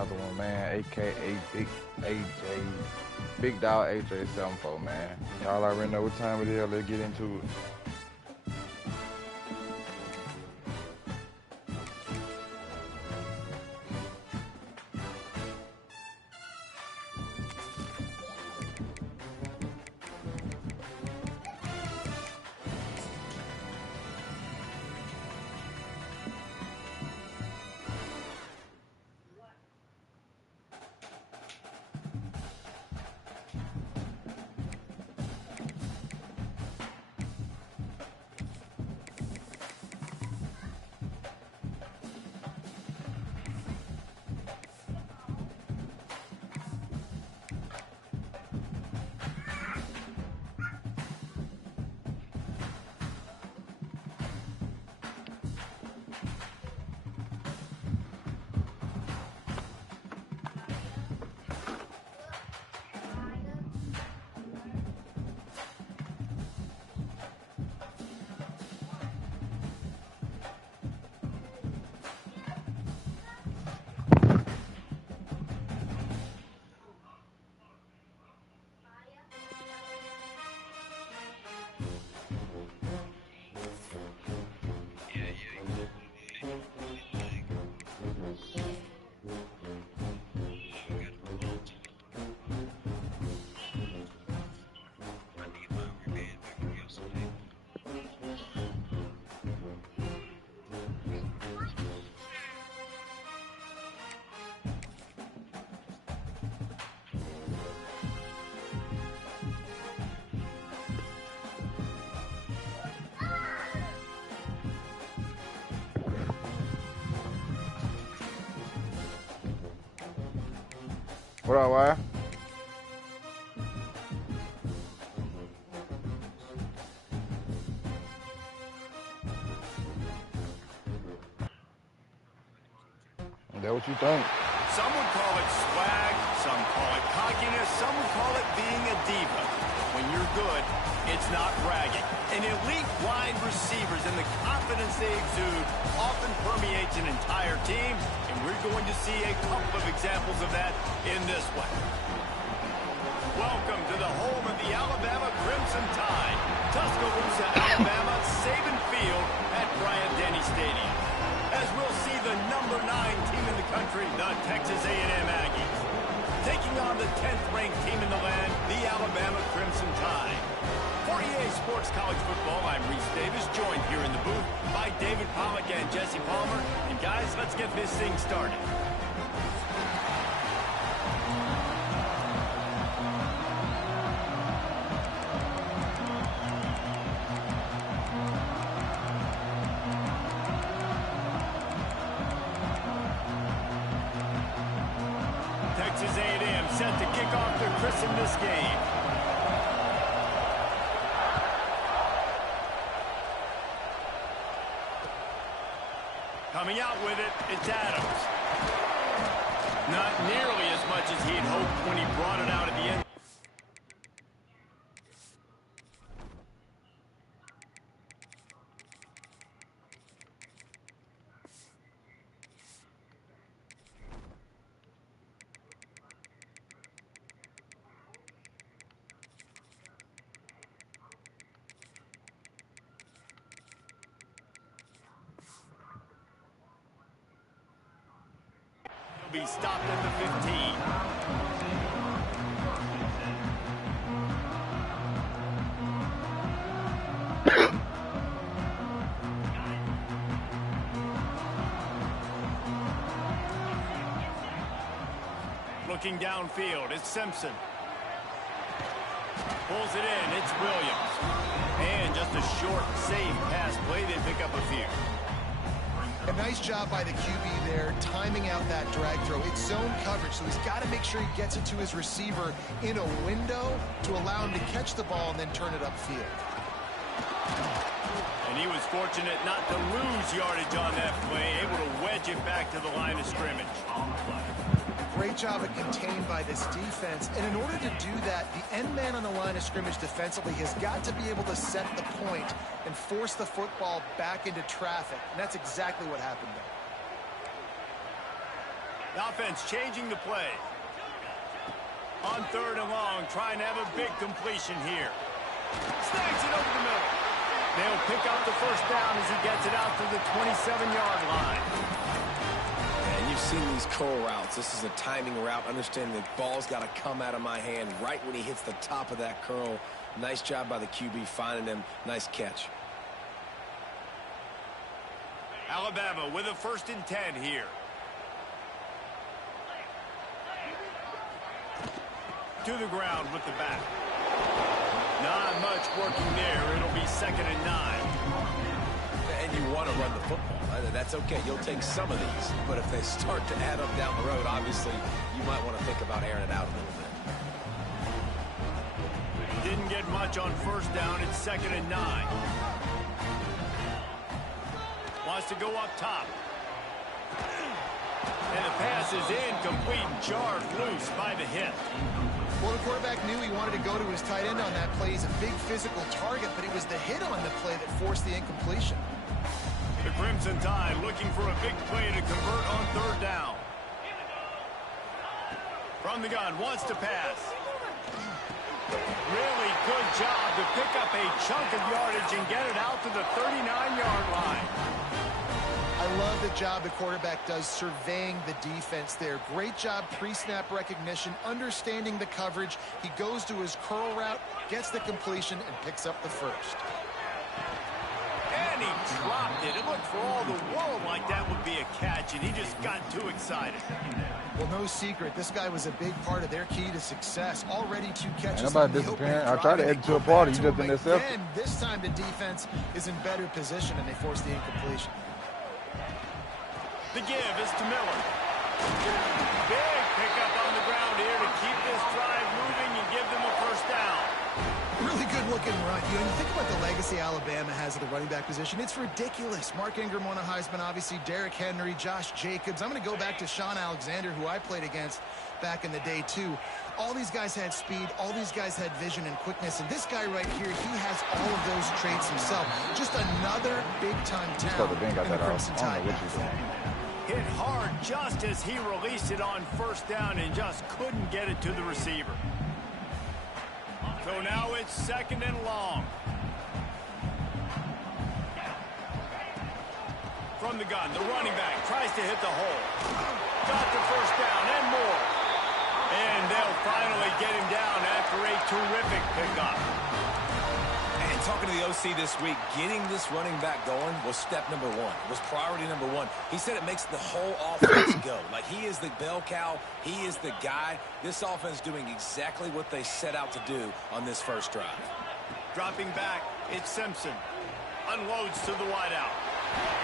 another one, man. AKA Big AJ, Bigdogaj74, man. Y'all already know what time it is. Let's get into it. What up, why? Is that what you think? Some would call it swag, some call it cockiness, some would call it being a diva. When you're good, it's not bragging. And elite wide receivers and the confidence they exude often permeates an entire team, and we're going to see a couple of examples of that in this one. Welcome to the home of the Alabama Crimson Tide. Tuscaloosa, Alabama, Saban Field at Bryant-Denny Stadium. As we'll see the #9 team in the country, the Texas A&M Aggies, taking on the 10th-ranked team in the land, the Alabama Crimson Tide. For EA Sports College Football, I'm Reese Davis, joined here in the booth by David Pollack and Jesse Palmer. And guys, let's get this thing started. Texas A&M set to kick off their christen this game. Coming out with it, it's Adams. Not nearly as much as he had hoped when he brought it out at the end. Be stopped at the 15. Looking downfield, it's Simpson. Pulls it in, it's Williams. And just a short, safe pass play, they pick up a few. A nice job by the QB there, timing out that drag throw. It's zone coverage, so he's got to make sure he gets it to his receiver in a window to allow him to catch the ball and then turn it upfield. And he was fortunate not to lose yardage on that play, able to wedge it back to the line of scrimmage. Great job of contained by this defense. And in order to do that, the end man on the line of scrimmage defensively has got to be able to set the point and force the football back into traffic. And that's exactly what happened there. The offense changing the play. On 3rd and long, trying to have a big completion here. Snags it over the middle. They'll pick up the first down as he gets it out to the 27-yard line. And you've seen these curl routes. This is a timing route. Understanding the ball's got to come out of my hand right when he hits the top of that curl. Nice job by the QB finding him. Nice catch. Alabama with a 1st and 10 here. To the ground with the back. Not much working there. It'll be 2nd and 9. And you want to run the football. That's okay. You'll take some of these. But if they start to add up down the road, obviously, you might want to think about airing it out a little bit. Didn't get much on 1st down. It's 2nd and 9. Wants to go up top. And the pass is incomplete, jarred loose by the hit. Well, the quarterback knew he wanted to go to his tight end on that play. He's a big physical target, but it was the hit on the play that forced the incompletion. The Crimson Tide looking for a big play to convert on 3rd down. From the gun, wants to pass. Really good job to pick up a chunk of yardage and get it out to the 39-yard line. I love the job the quarterback does surveying the defense there. Great job pre-snap recognition, understanding the coverage. He goes to his curl route, gets the completion, and picks up the first. And he dropped it. It looked for all the world like that would be a catch, and he just got too excited. Well, no secret. This guy was a big part of their key to success. Already 2 catches. Ain't nobody disappearing. I tried to head to a party. You just intercepted. And this time the defense is in better position, and they force the incompletion. The give is to Miller. Big pickup on the ground here to keep this drive moving and give them a 1st down. Really good looking run. You think about the legacy Alabama has at the running back position. It's ridiculous. Mark Ingram won a Heisman, obviously. Derrick Henry, Josh Jacobs. I'm going to go back to Sean Alexander, who I played against back in the day, too. All these guys had speed. All these guys had vision and quickness. And this guy right here, he has all of those traits himself. Just another big-time talent in the Crimson Tide. Hit hard just as he released it on 1st down and just couldn't get it to the receiver. So now it's 2nd and long. From the gun, the running back tries to hit the hole. Got the 1st down and more. And they'll finally get him down after a terrific pickup. And talking to the OC this week, getting this running back going was step number 1. Was priority number 1. He said it makes the whole offense go. Like, he is the bell cow. He is the guy. This offense doing exactly what they set out to do on this first drive. Dropping back, it's Simpson. Unloads to the wideout.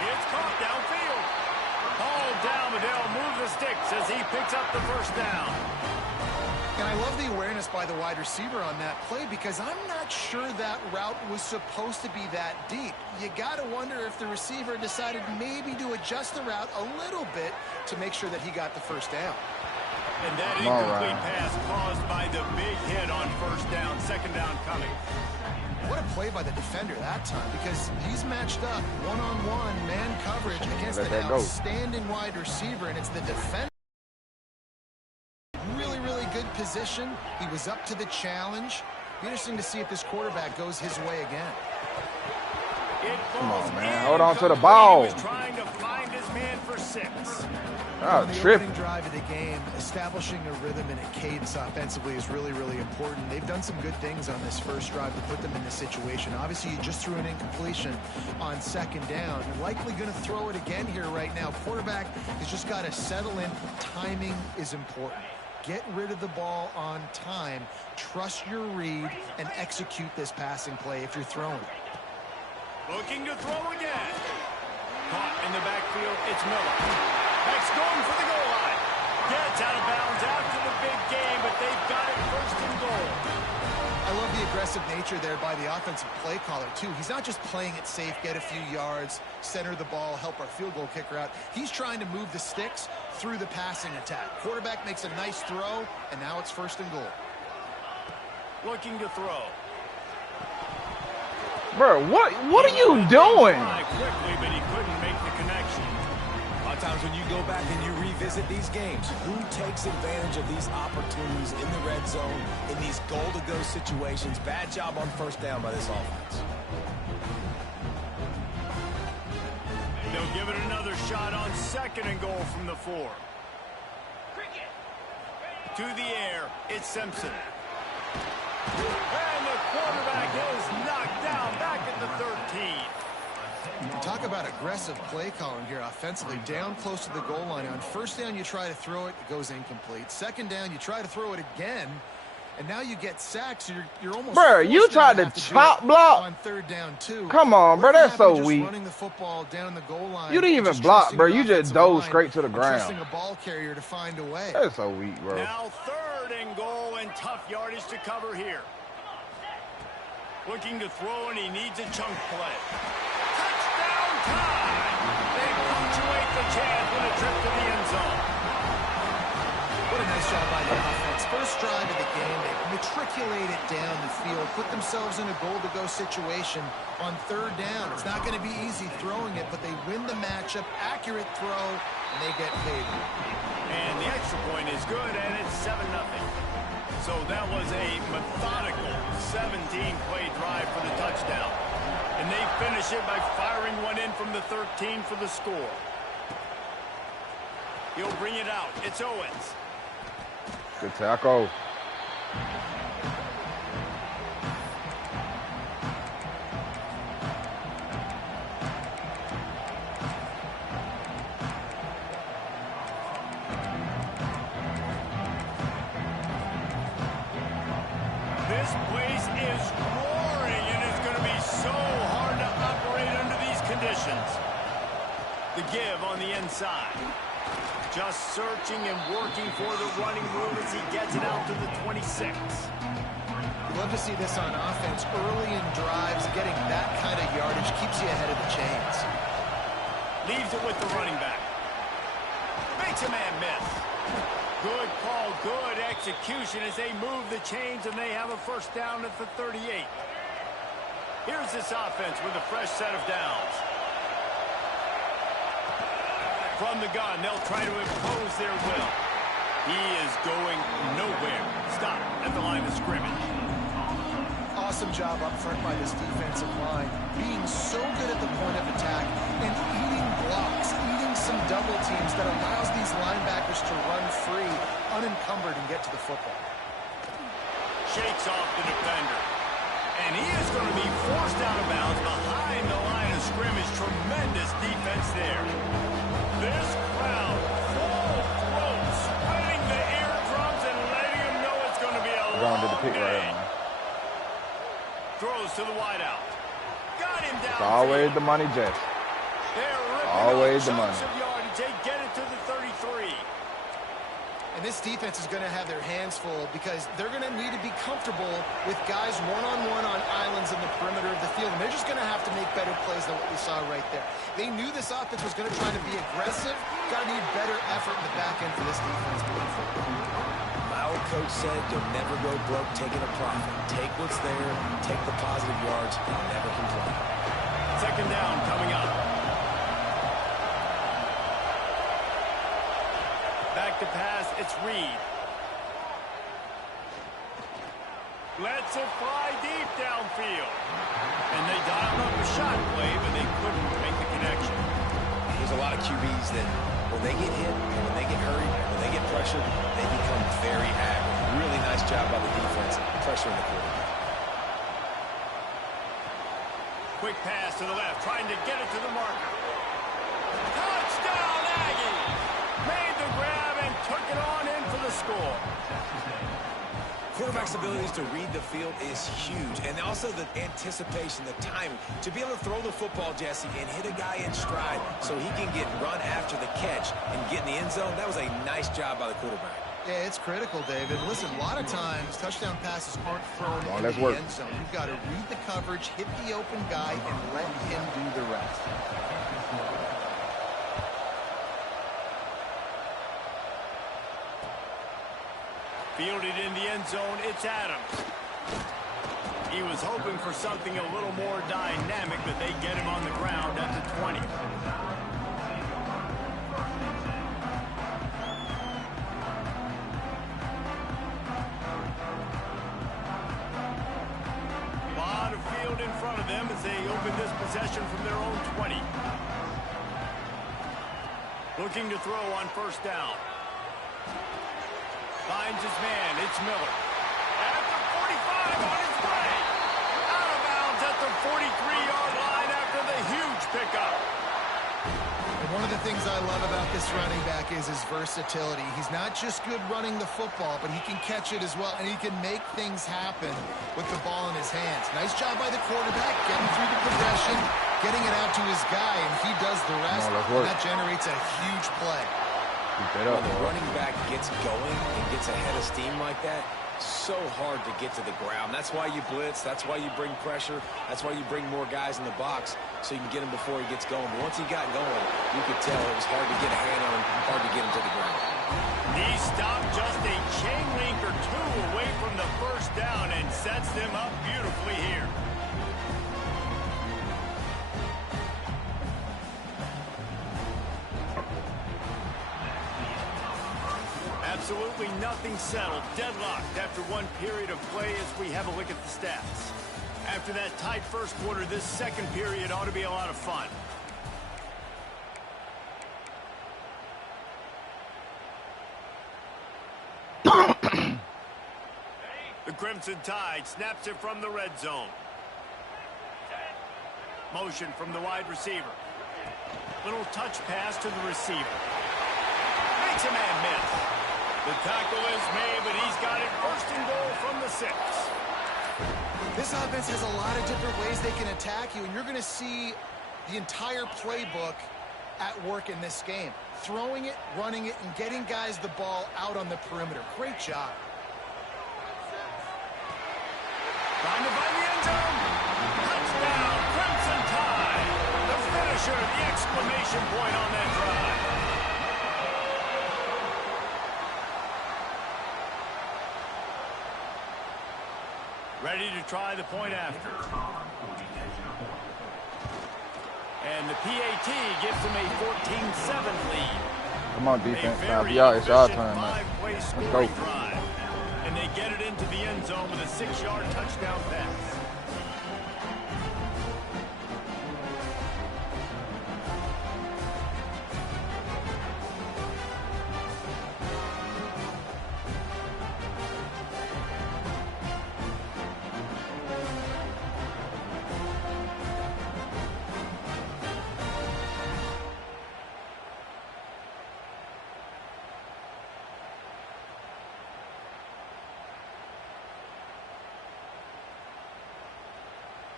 It's caught downfield. Hauled down, but they'll move the sticks as he picks up the 1st down. And I love the awareness by the wide receiver on that play because I'm not sure that route was supposed to be that deep. You got to wonder if the receiver decided maybe to adjust the route a little bit to make sure that he got the 1st down. And that incomplete pass caused by the big hit on 1st down, 2nd down coming. What a play by the defender that time because he's matched up one-on-one man coverage against an outstanding wide receiver, and it's the defender. Good position. He was up to the challenge. Be interesting to see if this quarterback goes his way again. Come on, man. Hold on to the ball. He was trying to find his man for 6. On the opening drive of the game, establishing a rhythm and a cadence offensively is really, really important. They've done some good things on this first drive to put them in this situation. Obviously, you just threw an incompletion on 2nd down. You're likely going to throw it again here right now. Quarterback has just got to settle in. Timing is important. Get rid of the ball on time, trust your read, and execute this passing play if you're throwing. Looking to throw again. Caught in the backfield, it's Miller. Next going for the goal line. Gets out of bounds after the big game, but they've got it 1st and goal. I love the aggressive nature there by the offensive play caller, too. He's not just playing it safe, get a few yards, center the ball, help our field goal kicker out. He's trying to move the sticks through the passing attack. Quarterback makes a nice throw, and now it's 1st and goal. Looking to throw. Bro, what are you doing? Quickly, but he couldn't make the connection. A of times when you go back and you revisit these games, who takes advantage of these opportunities in the red zone, in these goal-to-go situations? Bad job on first down by this offense. They'll give it another shot on 2nd and goal from the 4. To the air, it's Simpson. And the quarterback is knocked down back at the 13. Talk about aggressive play calling here offensively. Down close to the goal line. On first down, you try to throw it. It goes incomplete. Second down, you try to throw it again. And now you get sacked, so you're almost... Bro, you tried to chop block? On 3rd down, too. Come on, bro. That's so weak. Running the football down the goal line. You didn't even block, bro. You just dove straight to the ground. Trusting a ball carrier to find a way. That's so weak, bro. Now 3rd and goal and tough yardage to cover here. Looking to throw, and he needs a chunk play. Touchdown time! They punctuate the chance with a trip to the end zone. What a nice job by the offense. First drive of the game, they matriculate it down the field, put themselves in a goal-to-go situation on 3rd down. It's not going to be easy throwing it, but they win the matchup, accurate throw, and they get paid. And the extra point is good, and it's 7-0. So that was a methodical 17-play drive for the touchdown. And they finish it by firing one in from the 13 for the score. He'll bring it out. It's Owens. Good tackle. This place is roaring, and it's going to be so hard to operate under these conditions. The give on the inside. Just searching and working for the running room as he gets it out to the 26. Love to see this on offense. Early in drives, getting that kind of yardage keeps you ahead of the chains. Leaves it with the running back. Makes a man miss. Good call, good execution as they move the chains, and they have a first down at the 38. Here's this offense with a fresh set of downs. From the gun, they'll try to impose their will. He is going nowhere. Stop at the line of scrimmage. Awesome job up front by this defensive line. Being so good at the point of attack and eating blocks, eating some double teams that allows these linebackers to run free, unencumbered, and get to the football. Shakes off the defender. And he is going to be forced out of bounds behind the line of scrimmage. Tremendous defense there. This crowd, full throat, spreading the eardrums and letting them know it's going to be a long day. Throws to the wideout. Got him down. It's always the money, Jess. Always the money. They get it to the 33. And this defense is going to have their hands full because they're going to need to be comfortable with guys one-on-one on islands in the perimeter of the field. And they're just going to have to make better plays than what we saw right there. They knew this offense was going to try to be aggressive. Got to need better effort in the back end for this defense moving forward. My old coach said you'll never go broke taking a profit. Take what's there, take the positive yards, and never complain. 2nd down coming up. Back to pass, it's Reed. Lets it fly deep downfield. And they dialed up a shot play, but they couldn't make the connection. There's a lot of QBs that when they get hit, and when they get hurried, and when they get pressured, they become very active. Really nice job by the defense, pressuring the quarterback. Quick pass to the left, trying to get it to the marker. Touchdown, Aggie! Made the grab and took it on in for the score. Quarterback's abilities to read the field is huge, and also the anticipation, the timing. To be able to throw the football, Jesse, and hit a guy in stride so he can get run after the catch and get in the end zone, that was a nice job by the quarterback. Yeah, it's critical, David. Listen, a lot of times touchdown passes aren't thrown in the end zone. You've got to read the coverage, hit the open guy, and let him do the rest. Fielded in the end zone, it's Adams. He was hoping for something a little more dynamic, but they get him on the ground at the 20. them as they open this possession from their own 20. Looking to throw on first down. Finds his man. It's Miller. At the 45 on his way. Out of bounds at the 43-yard line after the huge pickup. And one of the things I love about this running back is his versatility. He's not just good running the football, but he can catch it as well, and he can make things happen with the ball in his hands. Nice job by the quarterback, getting through the progression, getting it out to his guy, and he does the rest. And that generates a huge play. When the running back gets going and gets ahead of steam like that, so hard to get to the ground. That's why you blitz. That's why you bring pressure. That's why you bring more guys in the box so you can get him before he gets going. But once he got going, you could tell it was hard to get a hand on him, hard to get him to the ground. He stopped just a chain link or two away from the first down and sets them up beautifully here. Absolutely nothing settled. Deadlocked after one period of play as we have a look at the stats. After that tight first quarter, this second period ought to be a lot of fun. The Crimson Tide snaps it from the red zone. Motion from the wide receiver. Little touch pass to the receiver. Makes a man miss. The tackle is made, but he's got it first and goal from the 6. This offense has a lot of different ways they can attack you, and you're going to see the entire playbook at work in this game. Throwing it, running it, and getting guys the ball out on the perimeter. Great job. Trying to find the end zone. Touchdown, Crimson Tide. The finisher, the exclamation point on that drive. Ready to try the point after. And the PAT gives them a 14-7 lead. Come on, defense. Now, it's our turn, man. Let's go. Drive. And they get it into the end zone with a 6-yard touchdown pass.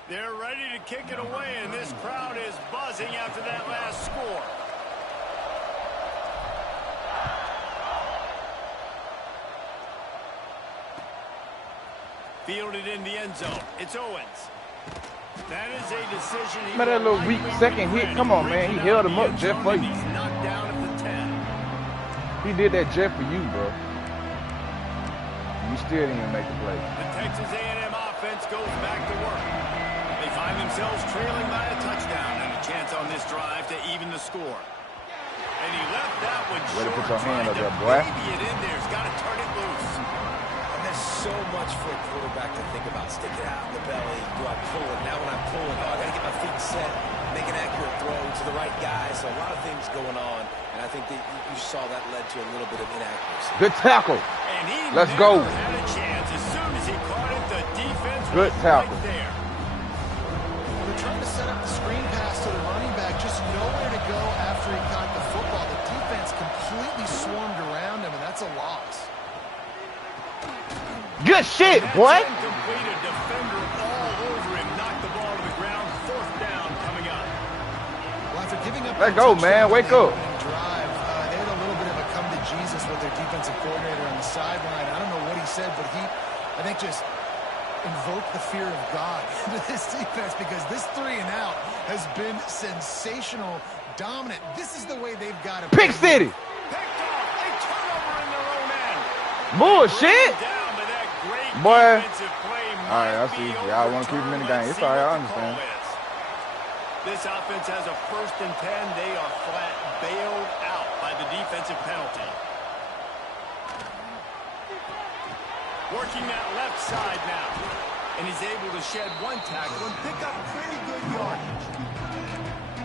They're ready to kick it away, and this crowd is buzzing after that last score. Fielded in the end zone. It's Owens. That is a decision. Man, that little weak second hit. Come on, man. He held him up just for you. He's knocked down at the 10. He did that just for you, bro. You still didn't make the play. The Texas A&M offense goes back to work. They find themselves trailing by a touchdown and a chance on this drive to even the score. And he left that one short. Way to put your hand up there, Maybe boy. it in there. He's got to turn it loose. And there's so much for a quarterback to think about. Stick it out in the belly. Do I pull it? Now when I pull it, I got to get my feet set, make an accurate throw to the right guy. So a lot of things going on. And I think that you saw that led to a little bit of inaccuracy. Good tackle. And he Let's go. Had a chance. As soon as he caught it, the defense Good was tackle. right there. They're trying to set up the screen pass to the running back, just nowhere to go after he caught the football. The defense completely swarmed around him, and that's a loss. Good shit, boy. Completed. Defender all over him. Knocked the ball to the ground. 4th down coming up. Well, after giving up Let go, man. Wake up. Drive, they had a little bit of a come to Jesus with their defensive coordinator on the sideline. I don't know what he said, but he, I think, just invoked the fear of God into this defense, because this 3 and out has been sensational, dominant. This is the way they've got to Pick City. Picked off. A turnover in their own end. Bullshit. Down, but that great Boy. defensive play All right, I might see. be Y'all want to keep him in the game. overturned. It's all right. I Let's see what the understand. call is. This offense has a 1st and 10. They are flat bailed out by the defensive penalty. Working that left side now. and he's able to shed one tackle and pick up pretty good yardage.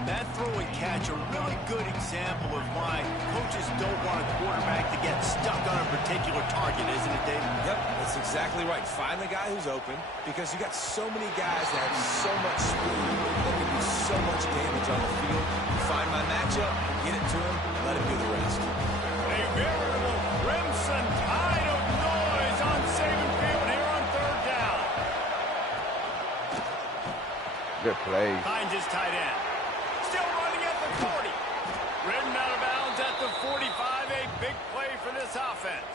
That throw and catch a really good example of why coaches don't want a quarterback to get stuck on a particular target, isn't it, David? Yep, that's exactly right. Find the guy who's open, because you got so many guys that have so much speed that can do so much damage on the field. You find my matchup, get it to him, let him do the rest. A veritable crimson tide of noise on Saban Field here on third down. Good play. Finds his tight end. Still running at the 40. Ridden out of bounds at the 45. A big play for this offense.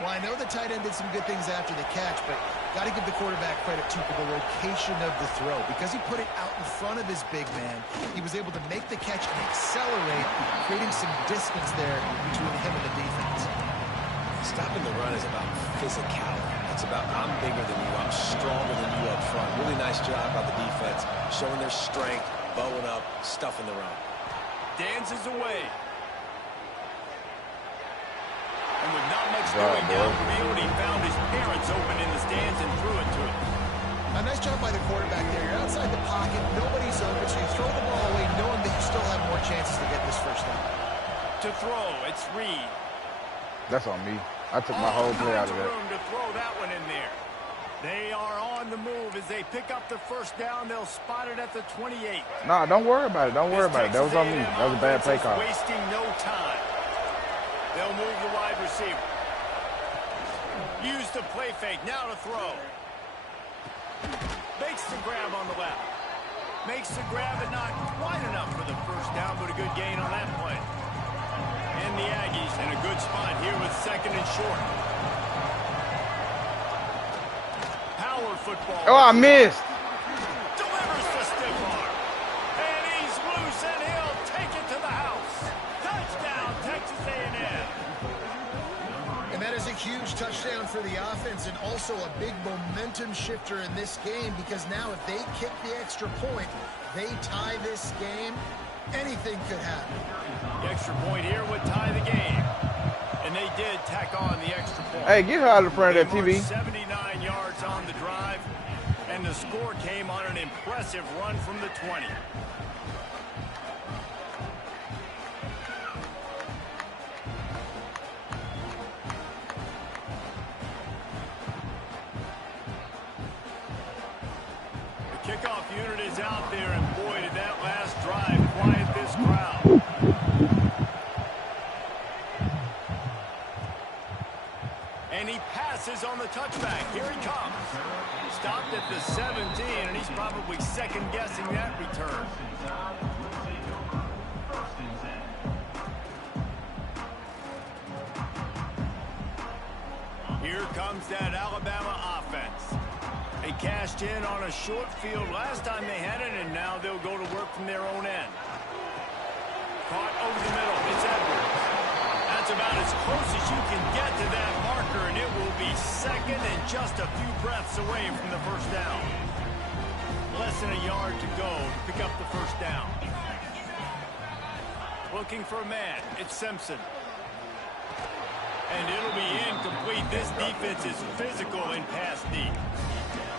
Well, I know the tight end did some good things after the catch, but got to give the quarterback credit, too, for the location of the throw. Because he put it out in front of his big man, he was able to make the catch and accelerate, creating some distance there between him and the defense. Stopping the run is about physicality. It's about I'm bigger than you, I'm stronger than you up front. Really nice job by the defense, showing their strength, bowing up, stuffing the run. Dances away. And with not much going down the field, he found his parents open in the stands and threw it to him. A nice job by the quarterback there. You're outside the pocket, nobody's open, so you throw the ball away knowing that you still have more chances to get this first down. To throw, it's Reed. That's on me. I took my whole play out of that. Room to throw that one in there. They are on the move as they pick up the first down. They'll spot it at the 28. Nah, don't worry about it. Don't worry about it. That was on me. That was a bad play call. Wasting no time. They'll move the wide receiver. Use the play fake. Now to throw. Makes the grab on the left. Makes the grab, but not quite enough for the first down, but a good gain on that play. And the Aggies in a good spot here with second and short. Power football. Oh, I missed. Delivers the stiff arm. And he's loose, and he'll take it to the house. Touchdown, Texas A&M. And that is a huge touchdown for the offense and also a big momentum shifter in this game, because now if they kick the extra point, they tie this game, anything could happen. The extra point here would tie the game. And they did tack on the extra point. Hey, get her out of front of that TV. 79 yards on the drive, and the score came on an impressive run from the 20. The kickoff unit is out there, and boy, did that last drive quiet this crowd. And he passes on the touchback. Here he comes. Stopped at the 17, and he's probably second-guessing that return. Here comes that Alabama offense. They cashed in on a short field last time they had it, and now they'll go to work from their own end. Caught over the middle. It's Edwards. That's about as close as you can get to that marker, and it will be second and just a few breaths away from the first down. Less than a yard to go to pick up the first down. Looking for a man. It's Simpson. And it'll be incomplete. This defense is physical in pass deep.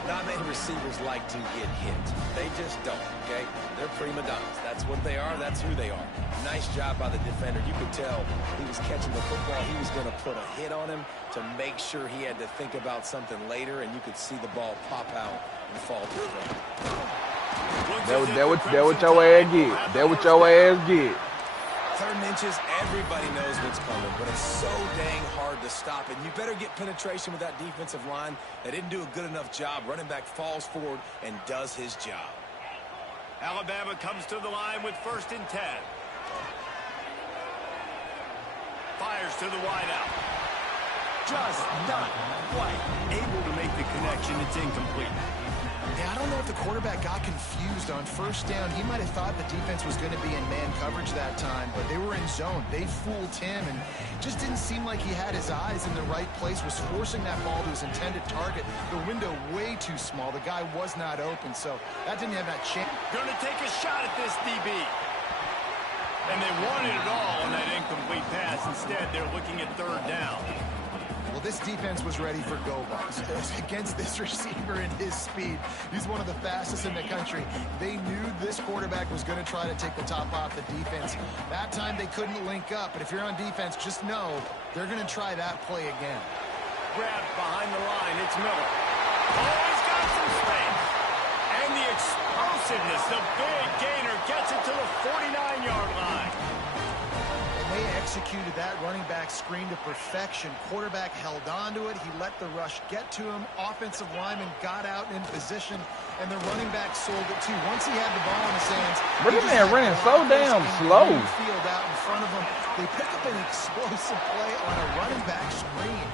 Not many receivers like to get hit. They just don't, okay? They're prima donnas. That's what they are. That's who they are. Nice job by the defender. You could tell he was catching the football. He was going to put a hit on him to make sure he had to think about something later, and you could see the ball pop out and fall to the ground. That what your ass get. That what your ass get. 3rd and inches, everybody knows what's coming, but it's so dang hard to stop it. You better get penetration with that defensive line. They didn't do a good enough job. Running back falls forward and does his job. Alabama comes to the line with 1st and 10. Fires to the wideout. Just not quite able to make the connection. It's incomplete. Yeah, I don't know if the quarterback got confused on 1st down. He might have thought the defense was going to be in man coverage that time, but they were in zone. They fooled him, and just didn't seem like he had his eyes in the right place, was forcing that ball to his intended target. The window way too small. The guy was not open, so that didn't have that chance. Going to take a shot at this DB. And they wanted it all on that incomplete pass. Instead, they're looking at 3rd down. Well, this defense was ready for go-balls against this receiver and his speed. He's one of the fastest in the country. They knew this quarterback was going to try to take the top off the defense. That time they couldn't link up, but if you're on defense, just know they're going to try that play again. Grabbed behind the line, it's Miller. Oh, he's got some space. And the explosiveness, the big gainer gets it to the 49-yard line. They executed that running back screen to perfection. Quarterback held on to it. He let the rush get to him. Offensive lineman got out in position, and the running back sold it too. Once he had the ball in his hands, but this man running so damn slow. Field out in front of him. They pick up an explosive play on a running back screen.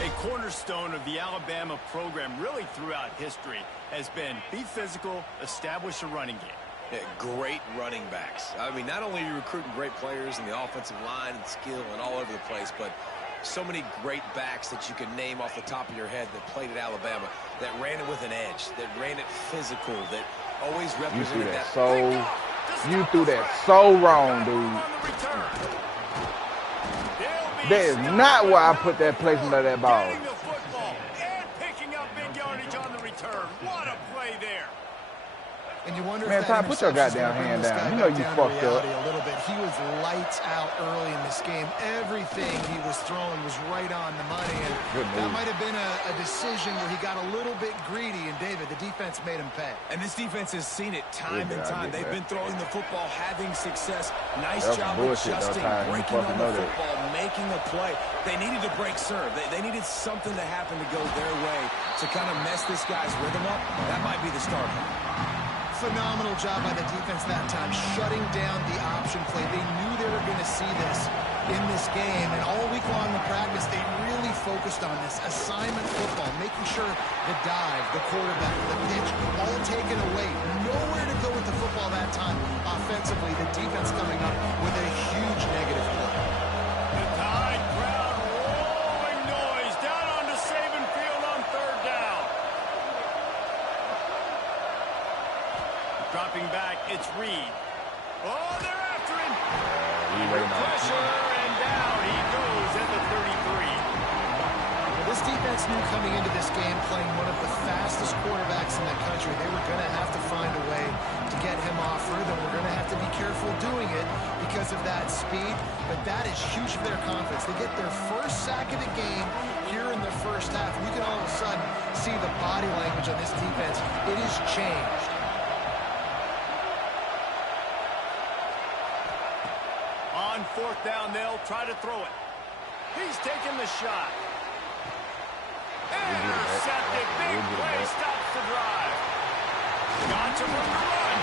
A cornerstone of the Alabama program really throughout history has been be physical, establish a running game. Yeah, great running backs. I mean, not only are you recruiting great players in the offensive line and skill and all over the place, but so many great backs that you can name off the top of your head that played at Alabama, that ran it with an edge, that ran it physical, that always represented that. You threw that so wrong, dude. That is not why I put that placement of that ball. Getting the football and picking up big yardage on the return. What a play there. And you wonder, man, Ty, put your goddamn hand down. You know you fucked up. A little bit. He was lights out early in this game. Everything he was throwing was right on the money, and that might have been a decision where he got a little bit greedy. And David, the defense made him pay. And this defense has seen it time and time. They've been throwing the football, having success. Nice job adjusting, breaking on the football, making a play. They needed to break serve. They needed something to happen to go their way to kind of mess this guy's rhythm up. That might be the start. Phenomenal job by the defense that time, shutting down the option play. They knew they were going to see this in this game, and all week long in practice, they really focused on this assignment football, making sure the dive, the quarterback, the pitch, all taken away. Nowhere to go with the football that time offensively. The defense coming up with a huge negative play. The Tide crowd rolling noise down onto Saban Field on third down. Dropping back, it's Reed. Oh, they're after him. Under pressure, and down he goes at the 33. Well, this defense knew coming into this game, playing one of the fastest quarterbacks in the country, they were going to have to find a way to get him off rhythm. We're going to have to be careful doing it because of that speed, but that is huge for their confidence. They get their first sack of the game here in the first half, and you can all of a sudden see the body language on this defense. It has changed. On fourth down, they'll try to throw it. He's taking the shot. Intercepted. Big play stops the drive. Got to run the run.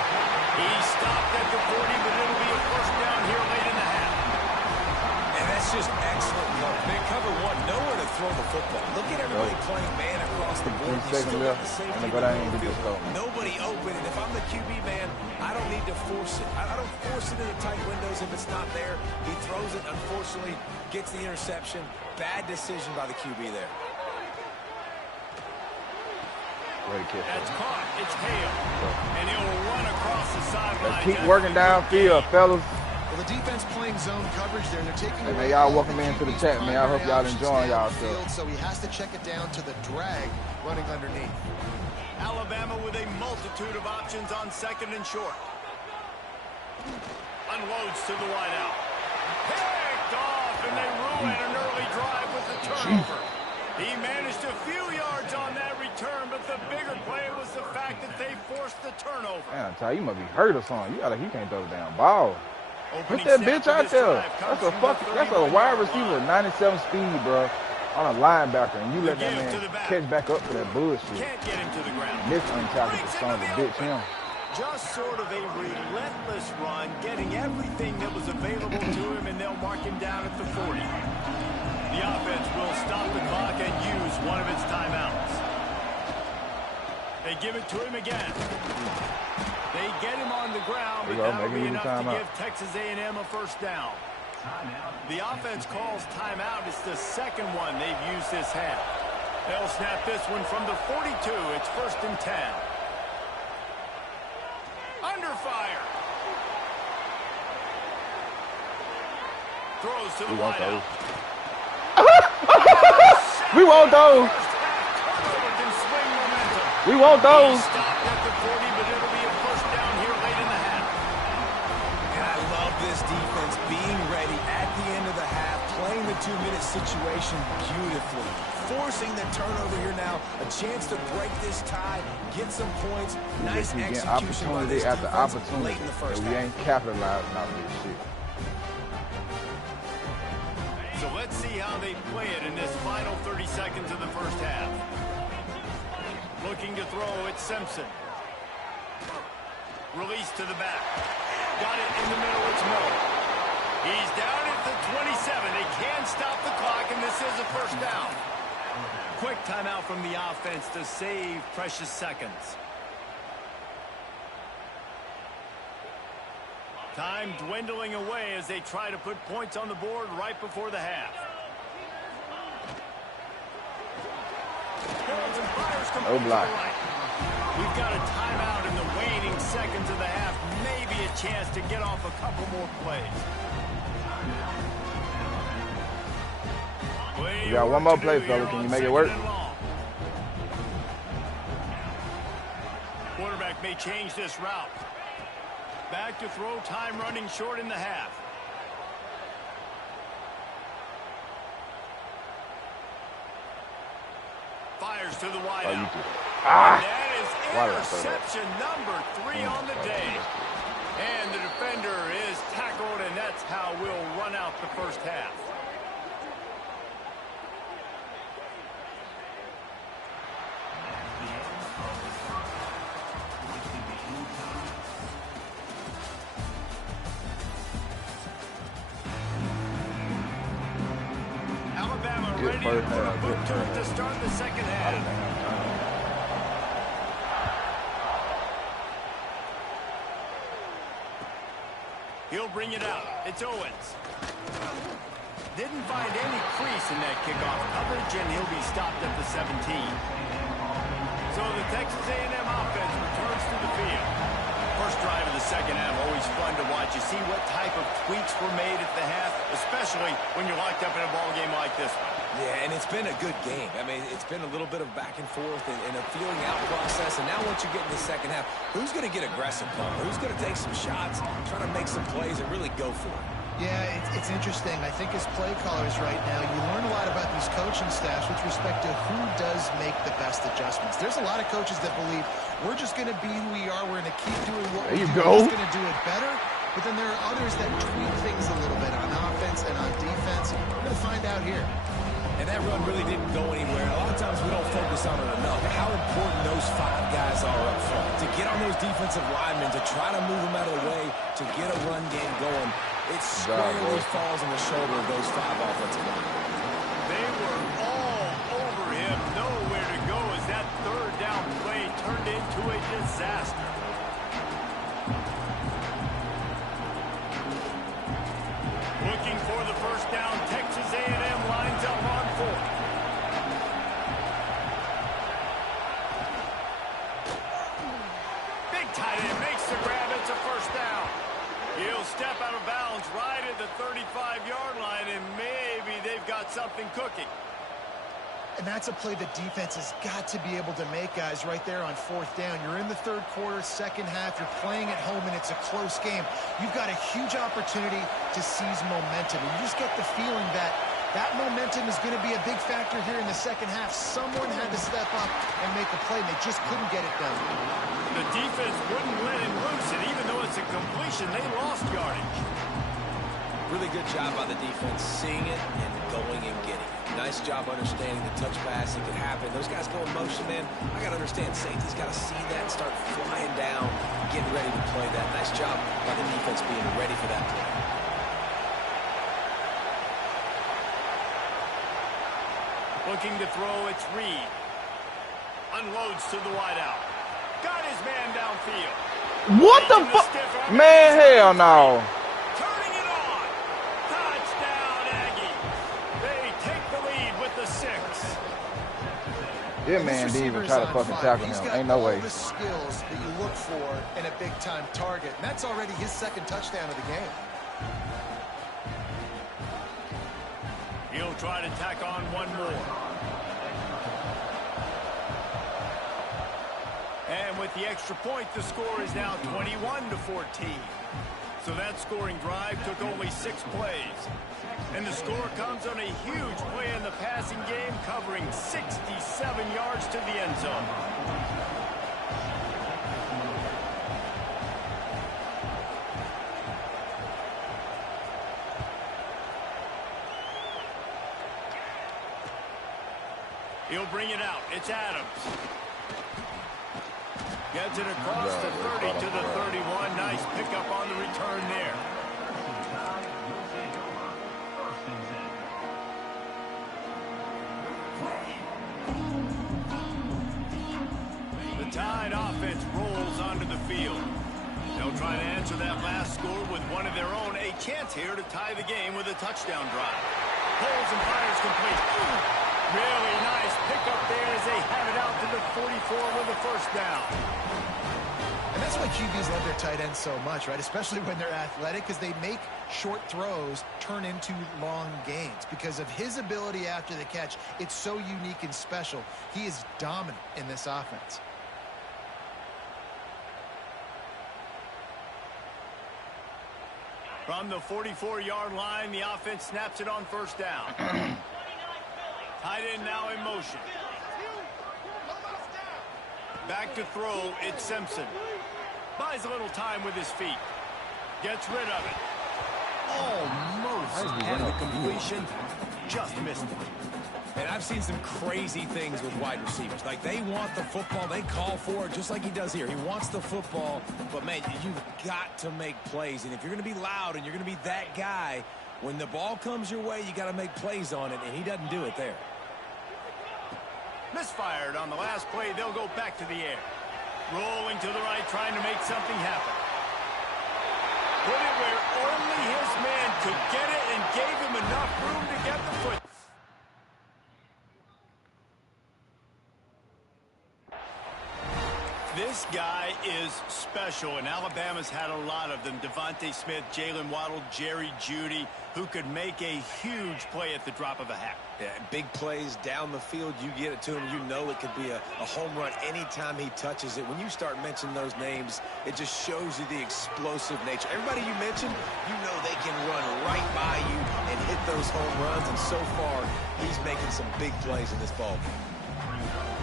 He stopped at the 40, but it'll be a first down here late in the half. And that's just excellent work. They cover one, nowhere to throw the football. Look at everybody playing man across the board. Nobody open, and if I'm the QB man, I don't need to force it. I don't force it into tight windows if it's not there. He throws it, unfortunately, gets the interception. Bad decision by the QB there. That's caught. It's Hale. And he'll run across the sideline. Let's keep working downfield, fellas. Well, the defense playing zone coverage there. They're taking hey, man, y'all welcome into the chat, man. I hope y'all enjoying y'all stuff. So he has to check it down to the drag running underneath. Alabama with a multitude of options on second and short. Unloads to the wideout. Picked off, and they ruin an early drive with the turnover. He managed a few yards on that return, but the bigger play was the fact that they forced the turnover. Man, I tell you, must be hurt or something. He can't throw the damn ball. Put that bitch out there. That's a wide receiver with 97 speed, bro, on a linebacker, and you let that man catch back up for that bullshit. Can't get him to the ground. This untackled son of a bitch, him. Just sort of a relentless run, getting everything that was available to him, and they'll mark him down at the 40. The offense will stop the clock and use one of its timeouts. They give it to him again. They get him on the ground, but that'll be enough to give Texas A&M a first down. The offense calls timeout. It's the second one they've used this half. They'll snap this one from the 42. It's 1st and 10. Under fire. Throws to the wideout. We want those. We want those. Stopped at the 40, but it'll be a first down here late in the half. And I love this defense being ready at the end of the half, playing the 2-minute situation beautifully, forcing the turnover here now, a chance to break this tie, get some points. Nice execution by this after defense opportunity late in the first we half. ain't capitalizing on this shit. So let's see how they play it in this final 30 seconds of the first half. Looking to throw, it's Simpson. Release to the back. Got it in the middle, it's Moore. He's down at the 27. They can stop the clock, and this is a first down. Quick timeout from the offense to save precious seconds. Time dwindling away as they try to put points on the board right before the half. No block. We've got a timeout in the waning seconds of the half. Maybe a chance to get off a couple more plays. You got one more play, fella. Can you make it work? Quarterback may change this route. Back to throw, time running short in the half. Fires to the wide out. And that is interception number 3 on the day. And the defender is tackled, and that's how we'll run out the first half. Alabama ready to put a boot to it to start the second half. He'll bring it out. It's Owens. Didn't find any crease in that kickoff coverage, and he'll be stopped at the 17. So the Texas A&M offense returns to the field. First drive of the second half, always fun to watch. You see what type of tweaks were made at the half, especially when you're locked up in a ball game like this one. Yeah, and it's been a good game. I mean, it's been a little bit of back and forth and a feeling out process. And now once you get in the second half, who's going to get aggressive, Palmer? Who's going to take some shots, try to make some plays, and really go for it? Yeah, it's interesting. I think as play callers right now, you learn a lot about these coaching staffs with respect to who does make the best adjustments. There's a lot of coaches that believe we're just going to be who we are. We're going to keep doing what we do. We're just going to do it better. But then there are others that tweak things a little bit on offense and on defense. We're going to find out here. And that run really didn't go anywhere. A lot of times we don't focus on it enough. How important those 5 guys are up front. To get on those defensive linemen, to try to move them out of the way, to get a run game going. It squarely falls on the shoulder of those 5 offensive linemen. They were all over him. Nowhere to go as that third down play turned into a disaster. Looking for the first down. Texas A&M lines up on 4th. Big tight end makes the grab. It's a first down. He'll step out of bounds right at the 35-yard line, and maybe they've got something cooking. And that's a play the defense has got to be able to make, guys, right there on 4th down. You're in the third quarter, second half. You're playing at home, and it's a close game. You've got a huge opportunity to seize momentum. And you just get the feeling that that momentum is going to be a big factor here in the second half. Someone had to step up and make a play, and they just couldn't get it done. The defense wouldn't let him loose, and even though it's a completion, they lost yardage. Really good job by the defense seeing it and going and getting it. Nice job understanding the touch pass. It could happen. Those guys go in motion, man. I got to understand. Safety's got to see that and start flying down, getting ready to play that. Nice job by the defense being ready for that play. Looking to throw, it's Reed. Unloads to the wideout. Got his man downfield. What the fuck? Man, hell no. Turning it on. Touchdown, Aggie. They take the lead with the 6. Yeah, man, didn't even try to fucking tackle him. Ain't no way. He's got all the skills that you look for in a big-time target, and that's already his 2nd touchdown of the game. He'll try to tack on one more. And with the extra point, the score is now 21-14. So that scoring drive took only 6 plays. And the score comes on a huge play in the passing game, covering 67 yards to the end zone. He'll bring it out. It's Adams. Gets it across the 30 to the 31. Nice pickup on the return there. The Tide offense rolls onto the field. They'll try to answer that last score with one of their own. A chance here to tie the game with a touchdown drive. Pulls and fires complete. Really nice pickup there as they have it out to the 44 with a first down. And that's why QBs love their tight ends so much, right? Especially when they're athletic, because they make short throws turn into long gains. Because of his ability after the catch, it's so unique and special. He is dominant in this offense. From the 44-yard line, the offense snaps it on first down. Tight end now in motion. Back to throw, it's Simpson. Buys a little time with his feet. Gets rid of it. Almost had the completion. Just missed it. And I've seen some crazy things with wide receivers. Like, they want the football. They call for it just like he does here. He wants the football. But, man, you've got to make plays. And if you're going to be loud and you're going to be that guy, when the ball comes your way, you got to make plays on it. And he doesn't do it there. Misfired on the last play. They'll go back to the air. Rolling to the right, trying to make something happen. Put it where only his man could get it and gave him enough room to get the foot. This guy is special, and Alabama's had a lot of them. Devontae Smith, Jalen Waddle, Jerry Jeudy, who could make a huge play at the drop of a hat. Yeah, big plays down the field, you get it to him. You know it could be a home run anytime he touches it. When you start mentioning those names, it just shows you the explosive nature. Everybody you mentioned, you know they can run right by you and hit those home runs, and so far, he's making some big plays in this ballgame.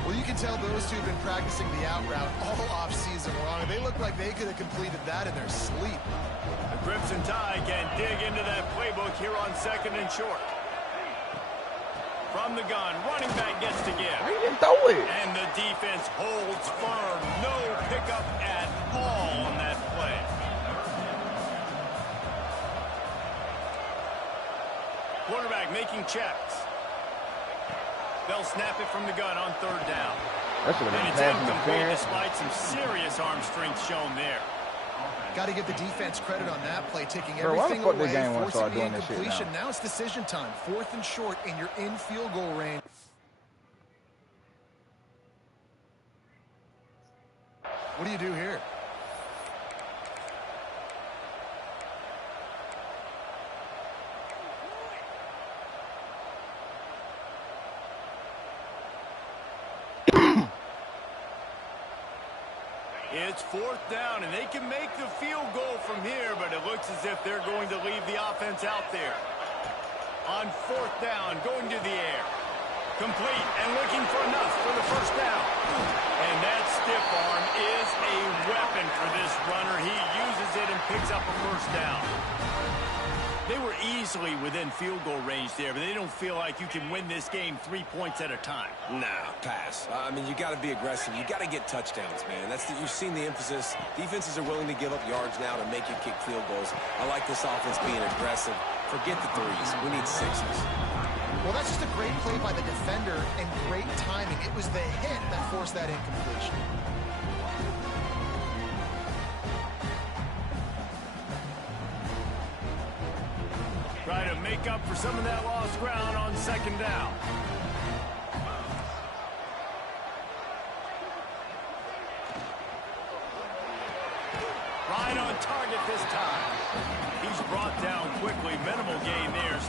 Well, you can tell those two have been practicing the out route all offseason long. They look like they could have completed that in their sleep. The Crimson Tide can dig into that playbook here on 2nd and short. From the gun, running back gets to give. He didn't throw it. And the defense holds firm. No pickup at all on that play. Quarterback making checks. They'll snap it from the gun on 3rd down. And it's incomplete despite some serious arm strength shown there. Got to give the defense credit on that play, taking everything away, forcing the incompletion. Now it's decision time. 4th and short, and you're in field goal range. What do you do here? It's 4th down, and they can make the field goal from here, but it looks as if they're going to leave the offense out there. On 4th down, going to the air. Complete and looking for enough for the first down. And that stiff arm is a weapon for this runner. He uses it and picks up a first down. They were easily within field goal range there, but they don't feel like you can win this game 3 points at a time. Nah, pass. I mean, you got to be aggressive. You got to get touchdowns, man. You've seen the emphasis. Defenses are willing to give up yards now to make you kick field goals. I like this offense being aggressive. Forget the threes. We need 6s. Well, that's just a great play by the defender and great timing. It was the hit that forced that incompletion. Try to make up for some of that lost ground on 2nd down. Right on target this time. He's brought down quickly. Minimal gain there.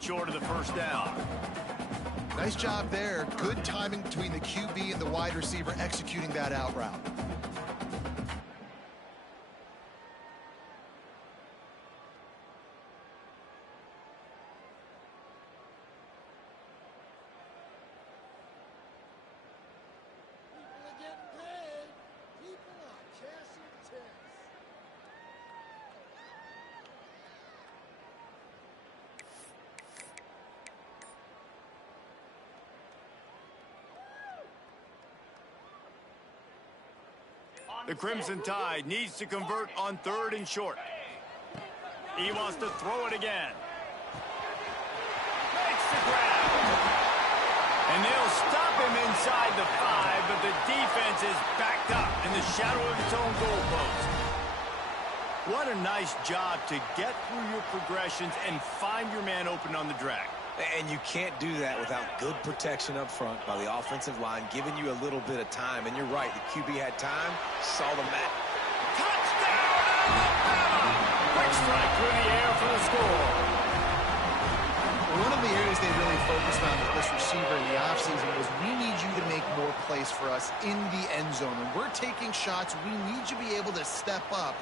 Short of the first down. Nice job there. Good timing between the QB and the wide receiver executing that out route. The Crimson Tide needs to convert on 3rd and short. He wants to throw it again. Makes the grab. And they'll stop him inside the 5, but the defense is backed up in the shadow of its own goalpost. What a nice job to get through your progressions and find your man open on the drag. And you can't do that without good protection up front by the offensive line, giving you a little bit of time. And you're right, the QB had time, saw the mat. Touchdown, Alabama! Quick strike through the air for the score. One of the areas they really focused on with this receiver in the offseason was we need you to make more plays for us in the end zone. When we're taking shots, we need you to be able to step up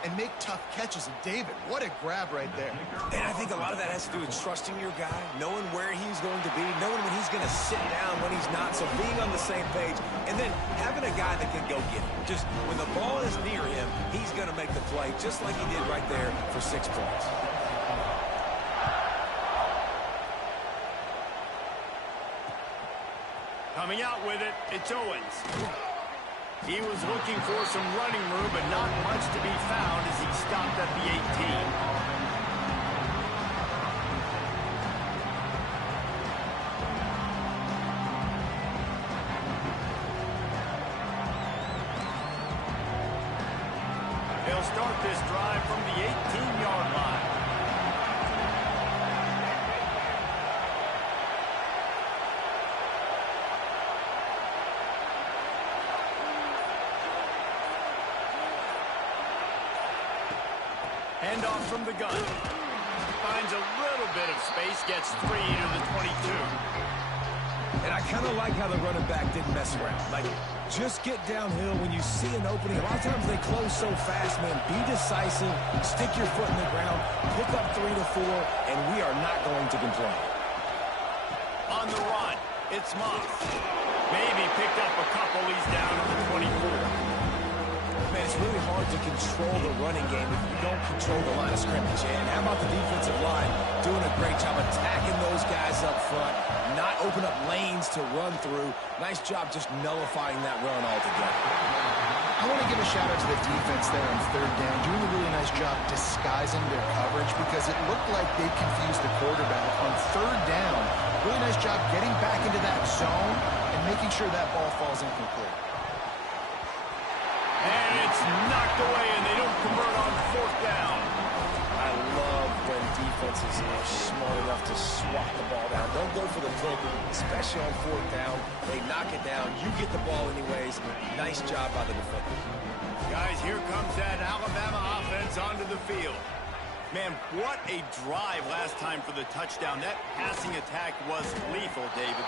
and make tough catches. And David, what a grab right there. And I think a lot of that has to do with trusting your guy, knowing where he's going to be, knowing when he's going to sit down, when he's not, so being on the same page, and then having a guy that can go get it. Just when the ball is near him, he's going to make the play, just like he did right there for 6 points. Coming out with it, it's Owens. He was looking for some running room, but not much to be found as he stopped at the 18. They'll start this drive from the 18-yard line. Handoff from the gun. Finds a little bit of space, gets 3 to the 22. And I kind of like how the running back didn't mess around. Like, just get downhill when you see an opening. A lot of times they close so fast, man. Be decisive, stick your foot in the ground, pick up 3 to 4, and we are not going to complain. On the run, it's Moss. Maybe picked up a couple. He's down at the 24. Man, it's really hard to control the running game if you don't control the line of scrimmage. And how about the defensive line doing a great job attacking those guys up front, not open up lanes to run through. Nice job just nullifying that run altogether. I want to give a shout out to the defense there on 3rd down, doing a really nice job disguising their coverage because it looked like they confused the quarterback. On 3rd down, really nice job getting back into that zone and making sure that ball falls incomplete. And it's knocked away, and they don't convert on 4th down. I love when defenses are smart enough to swat the ball down. Don't go for the pick, especially on 4th down. They knock it down. You get the ball anyways. Nice job by the defender. Guys, here comes that Alabama offense onto the field. Man, what a drive last time for the touchdown. That passing attack was lethal, David.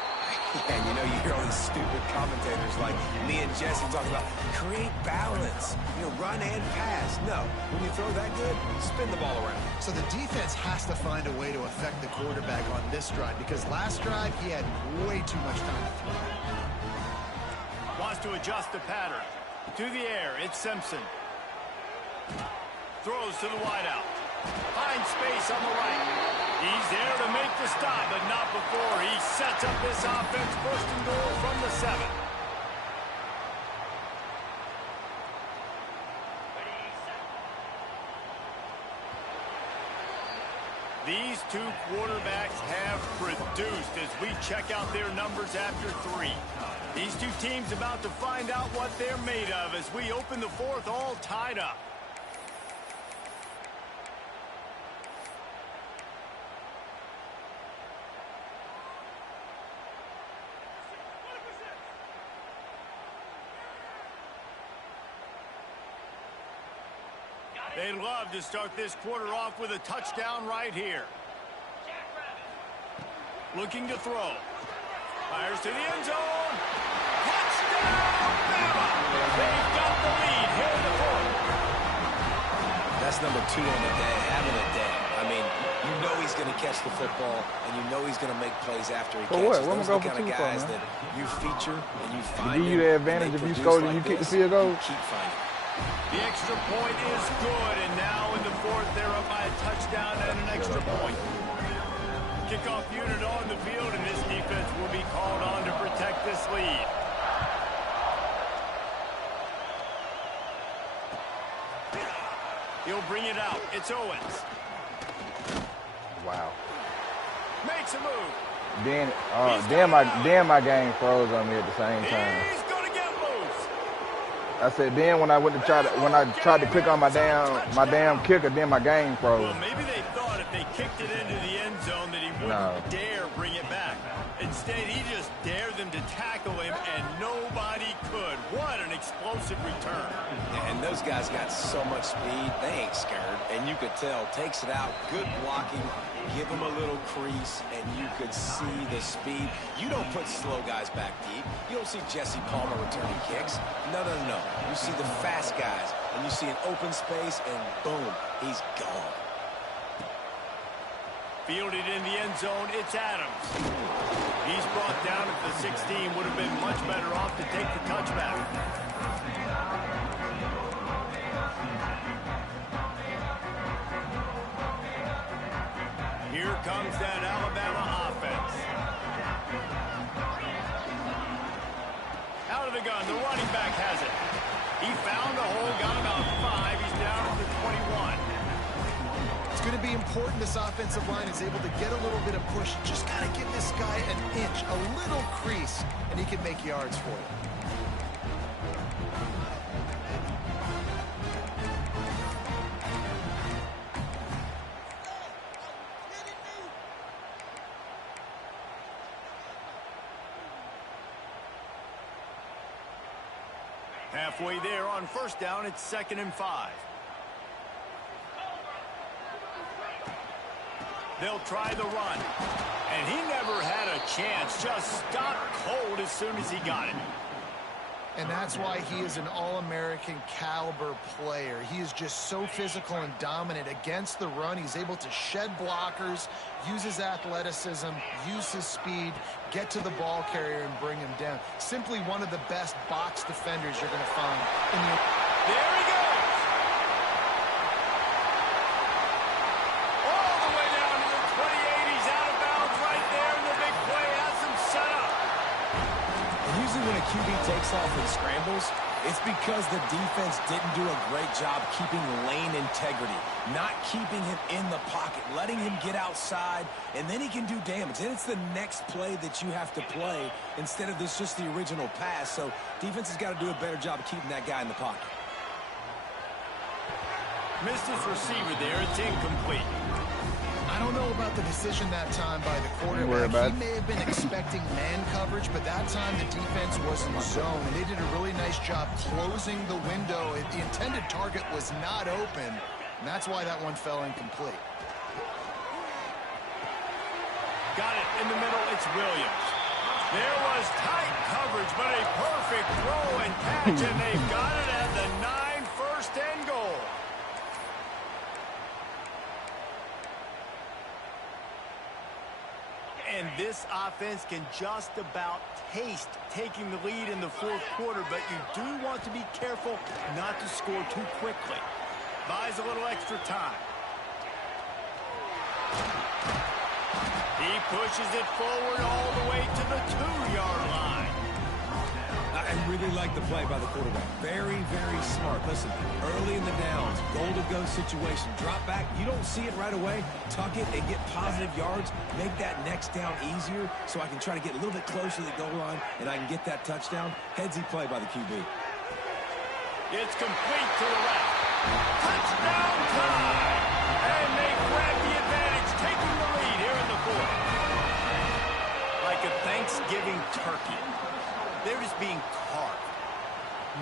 And you know, you hear all these stupid commentators like me and Jesse talking about create balance, you know, run and pass. No, when you throw that good, spin the ball around. So the defense has to find a way to affect the quarterback on this drive because last drive he had way too much time to throw. Wants to adjust the pattern. To the air, it's Simpson. Throws to the wideout. Finds space on the right. He's there to make the stop, but not before he sets up this offense 1st and goal from the 7. These two quarterbacks have produced as we check out their numbers after 3. These two teams about to find out what they're made of as we open the 4th all tied up. They'd love to start this quarter off with a touchdown right here. Looking to throw. Fires to the end zone. Touchdown, Bama! They've got the lead here in the fourth. That's number 2 on the day, having a day. I mean, you know he's going to catch the football, and you know he's going to make plays after he catches. What? Those are the kind of guys that you feature and you find. Give you the advantage if you scored and you kick the field goal. Keep finding. The extra point is good, and now in the fourth, they're up by a touchdown and an extra point. Kickoff unit on the field, and this defense will be called on to protect this lead. He'll bring it out. It's Owens. Wow. Makes a move. Then my game froze on me at the same time. He's gonna get loose. I said then when I tried to click on my damn kicker, then my game froze. Well, maybe they thought if they kicked it into the end zone that he wouldn't dare bring it back. Instead, he just dared them to tackle him, and nobody could. What an explosive return. And those guys got so much speed, they ain't scared. And you could tell, takes it out, good blocking, give him a little crease, and you could see the speed. You don't put slow guys back deep. You don't see Jesse Palmer returning kicks. No. You see the fast guys, and you see an open space, and boom, he's gone. Fielded in the end zone, it's Adams. He's brought down at the 16, would have been much better off to take the touchback. Here comes that Alabama offense. Out of the gun, the running back has it. He found a hole, got about 5. He's down at the 21. It's going to be important this offensive line is able to get a little bit of push. Just got to give this guy an inch, a little crease, and he can make yards for you. Halfway there on first down, it's 2nd and 5. They'll try the run. And he never had a chance. Just stopped cold as soon as he got it. And that's why he is an All-American caliber player. He is just so physical and dominant against the run. He's able to shed blockers, use his athleticism, use his speed, get to the ball carrier and bring him down. Simply one of the best box defenders you're going to find in the... There he goes! All the way down to the 28. He's out of bounds right there, and the big play has him set up. And usually when a QB takes off and scrambles, it's because the defense didn't do a great job keeping lane integrity, not keeping him in the pocket, letting him get outside, and then he can do damage. And it's the next play that you have to play instead of this just the original pass. So defense has got to do a better job of keeping that guy in the pocket. Missed his receiver there. It's incomplete. I don't know about the decision that time by the quarterback. He may have been expecting man coverage, but that time the defense was in zone, and they did a really nice job closing the window. The intended target was not open, and that's why that one fell incomplete. Got it in the middle. It's Williams. There was tight coverage, but a perfect throw and catch, and they've got it at the 9, 1st and goal. And this offense can just about taste taking the lead in the fourth quarter, but you do want to be careful not to score too quickly. Buys a little extra time. He pushes it forward all the way to the 2-yard line. I really like the play by the quarterback. Very, very smart. Listen, early in the downs, goal-to-go situation, drop back. You don't see it right away. Tuck it and get positive yards. Make that next down easier so I can try to get a little bit closer to the goal line and I can get that touchdown. Headsy play by the QB. It's complete to the left. Touchdown time! And they grab the advantage, taking the lead here in the fourth. Like a Thanksgiving turkey. They're just being carved.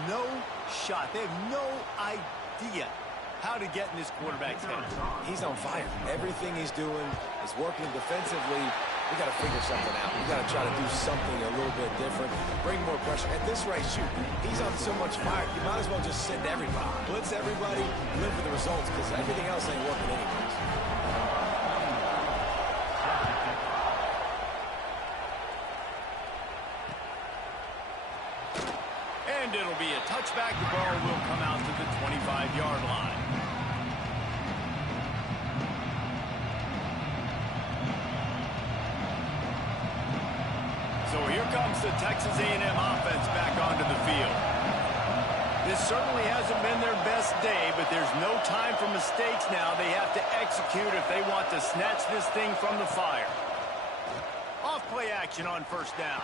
No shot. They have no idea how to get in this quarterback's head. He's on fire. Everything he's doing is working defensively. we got to figure something out. We got to try to do something a little bit different, bring more pressure. At this rate, shoot, he's on so much fire, you might as well just send everybody. Blitz everybody, live for the results, because everything else ain't working anyways. And it'll be a touchback. The ball will come out to the 25-yard line. So here comes the Texas A&M offense back onto the field. This certainly hasn't been their best day, but there's no time for mistakes now. They have to execute if they want to snatch this thing from the fire. Off-play action on first down.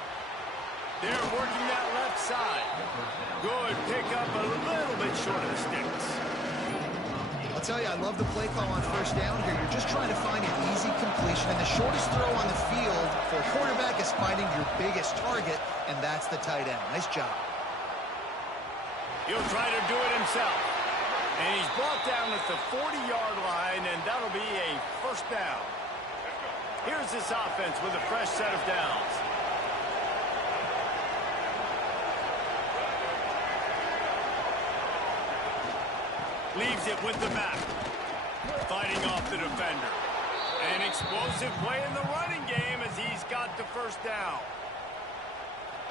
They're working that left side. Good pickup, a little bit short of the sticks. I'll tell you, I love the play call on first down here. You're just trying to find an easy completion, and the shortest throw on the field for a quarterback is finding your biggest target, and that's the tight end. Nice job. He'll try to do it himself. And he's brought down at the 40-yard line, and that'll be a first down. Here's this offense with a fresh set of downs. Leaves it with the back. Fighting off the defender. An explosive play in the running game as he's got the first down.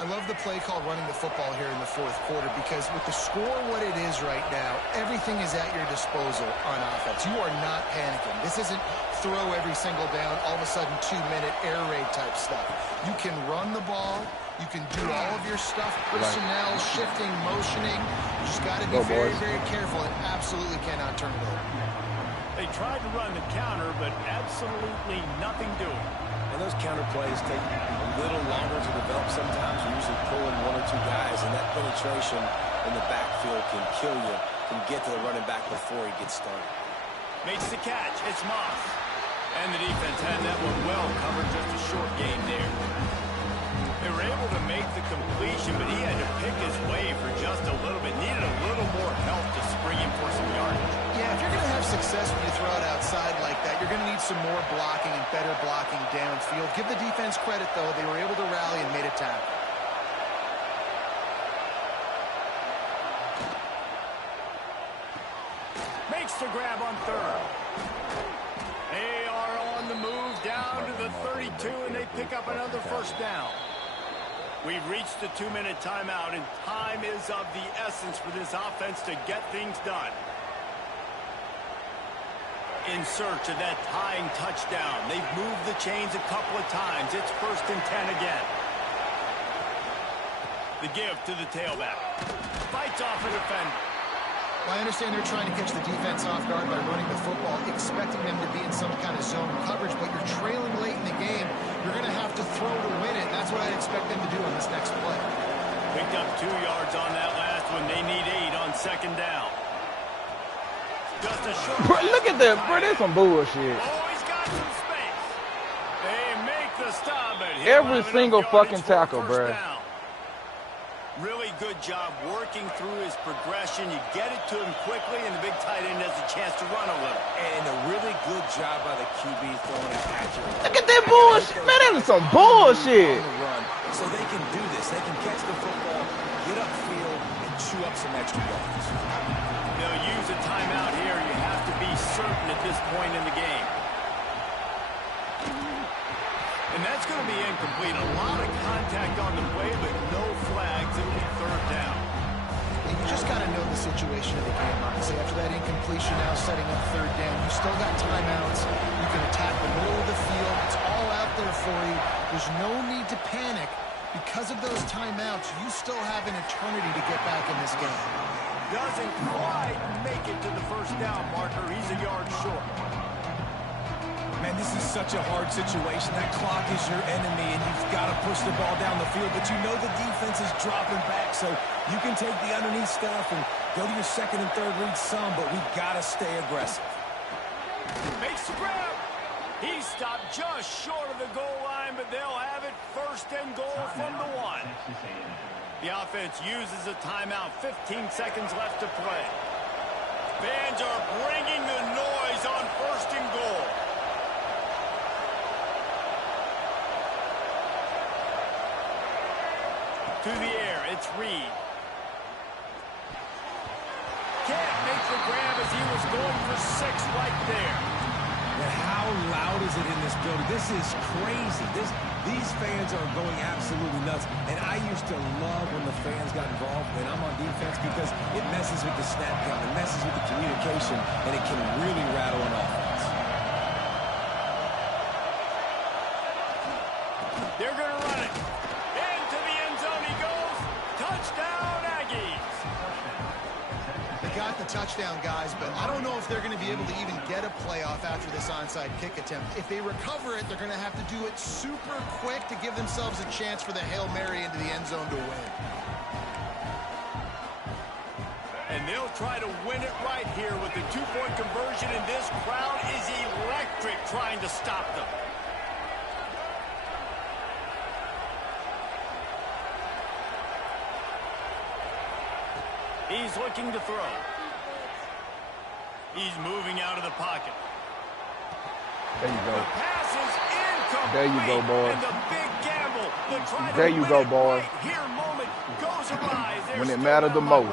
I love the play call running the football here in the fourth quarter because with the score what it is right now, everything is at your disposal on offense. You are not panicking. This isn't throw every single down, all of a sudden 2-minute air raid type stuff. You can run the ball. You can do all of your stuff, personnel, shifting, motioning. You just got to be very, very careful and absolutely cannot turn it over. They tried to run the counter, but absolutely nothing doing. And those counter plays take a little longer to develop sometimes. You're usually pulling one or two guys, and that penetration in the backfield can kill you, can get to the running back before he gets started. Makes the catch. It's Moss. And the defense had that one well covered, just a short gain there. They were able to make the completion, but he had to pick his way for just a little bit. Needed a little more help to spring him for some yardage. Yeah, if you're going to have success when you throw it outside like that, you're going to need some more blocking and better blocking downfield. Give the defense credit, though. They were able to rally and made a tackle. Makes the grab on third. They are on the move down to the 32, and they pick up another first down. We've reached the 2-minute timeout, and time is of the essence for this offense to get things done. In search of that tying touchdown. They've moved the chains a couple of times. It's 1st and 10 again. The give to the tailback. Fights off a defender. Well, I understand they're trying to catch the defense off guard by running the football, expecting them to be in some kind of zone coverage, but you're trailing late in the game. You're going to have to throw to win it. That's what I'd expect them to do on this next play. Picked up 2 yards on that last one. They need 8 on 2nd down. Just a short Bro, look at that, bro. That's some bullshit. Oh, he's got some space. They make the stop, but every single fucking tackle, bro. Really good job working through his progression. You get it to him quickly, and the big tight end has a chance to run a little. And a really good job by the QB throwing it accurately. Look at that bullshit. Man, that is some bullshit. On the run, so they can do this. They can catch the football, get upfield, and chew up some extra yards. They'll use a timeout here. You have to be certain at this point in the game. And that's going to be incomplete. A lot of contact on the play, but no flags. It'll be 3rd down. And you just got to know the situation of the game, honestly. After that incompletion, now setting up 3rd down, you still got timeouts. You can attack the middle of the field. It's all out there for you. There's no need to panic. Because of those timeouts, you still have an eternity to get back in this game. Doesn't quite make it to the 1st down marker. He's a yard short. Man, this is such a hard situation. That clock is your enemy, and you've got to push the ball down the field. But you know the defense is dropping back, so you can take the underneath stuff and go to your 2nd and 3rd read some, but we've got to stay aggressive. Makes the grab. He stopped just short of the goal line, but they'll have it 1st and goal from the 1. The offense uses a timeout. 15 seconds left to play. Fans are bringing the noise on 1st and goal. through the air. It's Reed. Can't make the grab as he was going for 6 right there. And how loud is it in this building? This is crazy. These fans are going absolutely nuts. And I used to love when the fans got involved when I'm on defense because it messes with the snap count, it messes with the communication, and it can really rattle an offense. They're going to run it. Into the end zone he goes. Touchdown, Aggies. They got the touchdown, guys, but I don't know if they're going to be able to even get a playoff after this onside kick attempt. If they recover it, they're going to have to do it super quick to give themselves a chance for the Hail Mary into the end zone to win. And they'll try to win it right here with the 2-point conversion, and this crowd is electric trying to stop them. He's looking to throw. He's moving out of the pocket. There you go. The pass is incomplete. There you go, boy. And the big gamble. There you go, boy. Right here moment goes awry. When it mattered the most.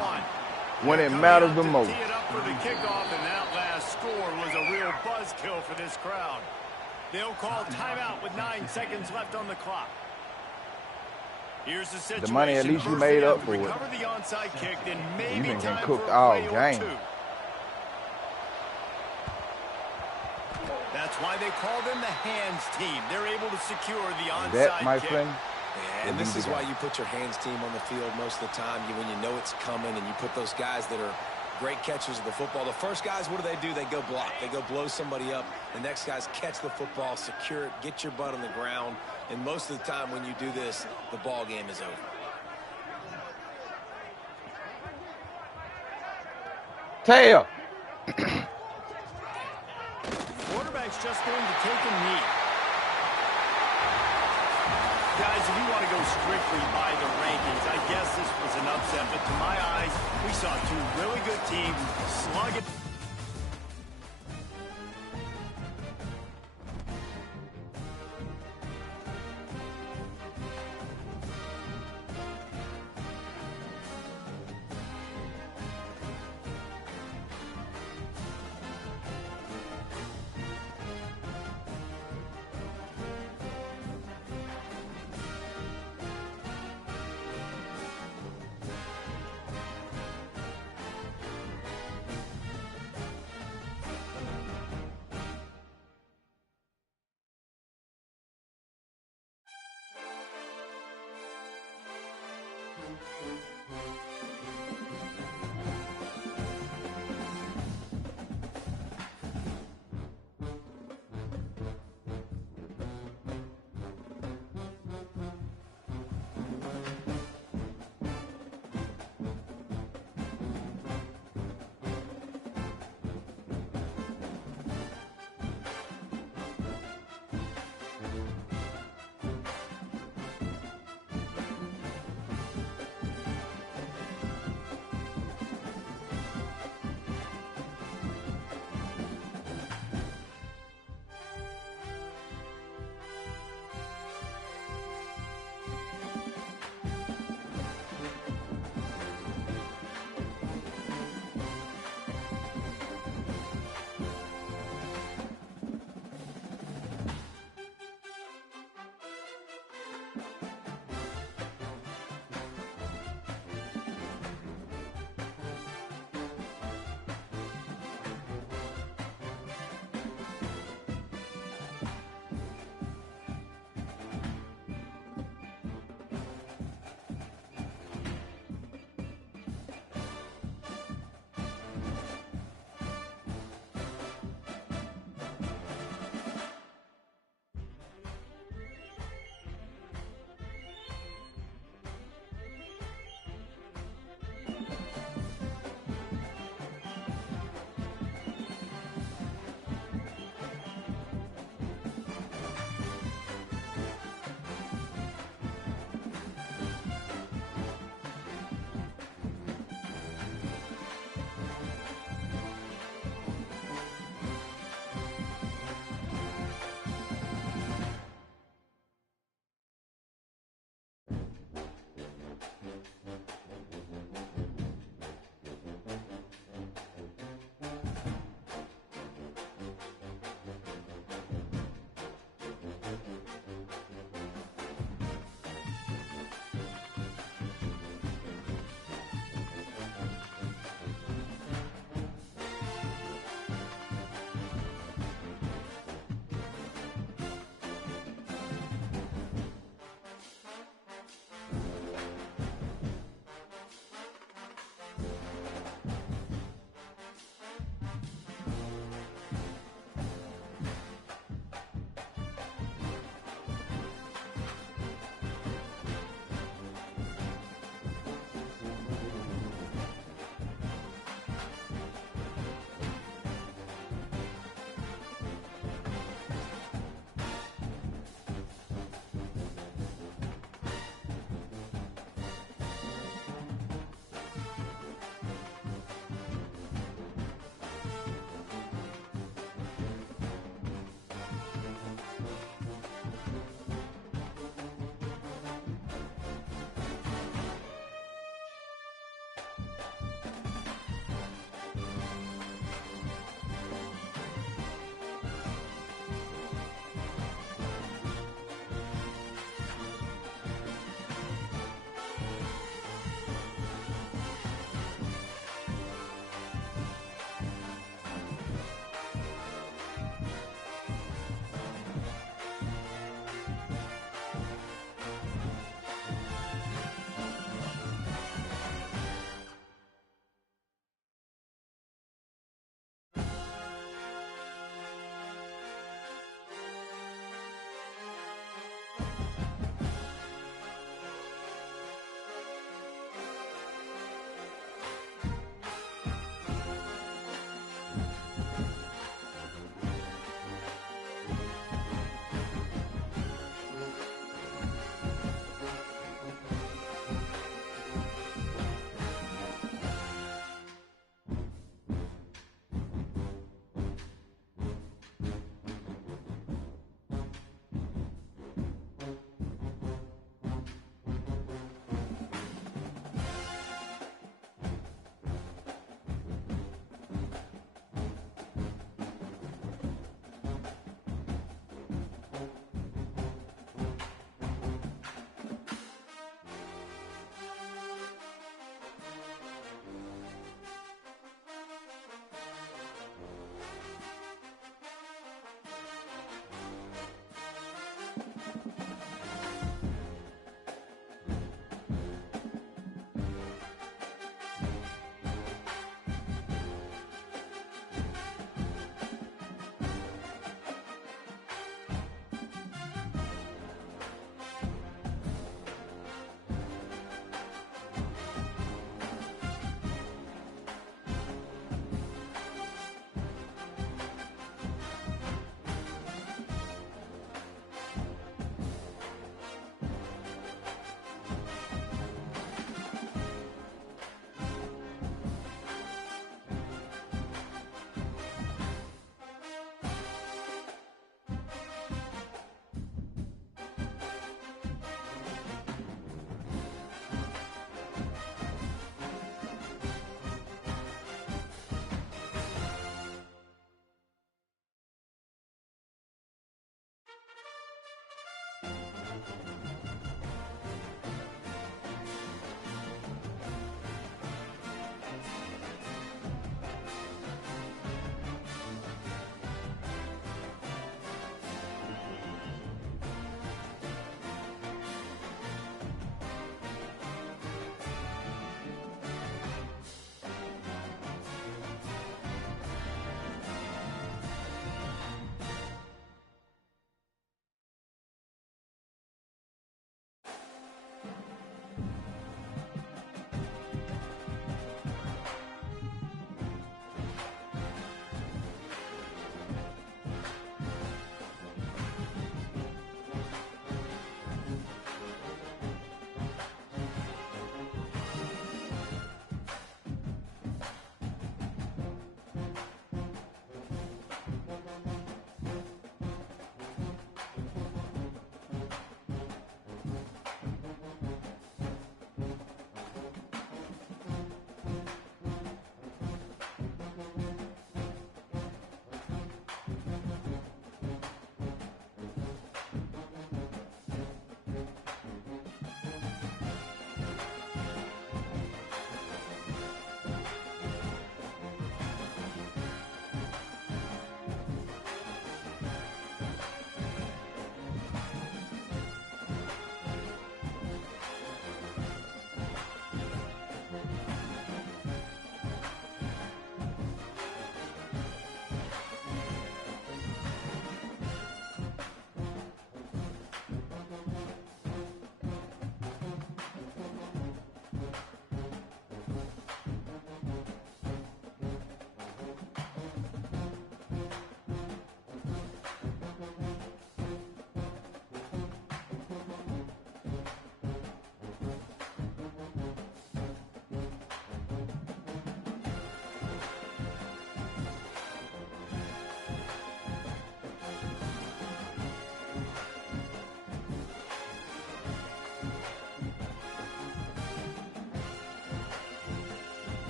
When it mattered the most. Tee it up for the kickoff, and that last score was a real buzzkill for this crowd. They'll call timeout with 9 seconds left on the clock. Here's the situation. The money, at least you made up for it. Recover the onside kick, then maybe You've been time getting cooked for a all play or game. two. That's why they call them the hands team. They're able to secure the onside That, my kick. friend, Yeah, and this is why you put your hands team on the field most of the time. When you know it's coming and you put those guys that are great catchers of the football. The first guys, what do? They go block. They go blow somebody up. The next guys catch the football, secure it, get your butt on the ground. And most of the time when you do this, the ball game is over. tail. Quarterback's just going to take a knee. Guys, if you want to go strictly by the rankings, I guess this was an upset. But to my eyes, we saw 2 really good teams slug it.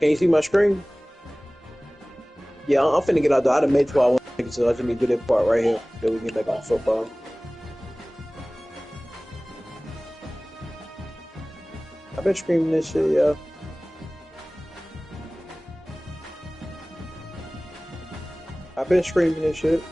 Can you see my screen? Yeah, I'm finna get out there. I done made sure I want to make it, so I just need to do that part right here. Then we can get back on football. I've been screaming this shit, yo. I've been screaming this shit.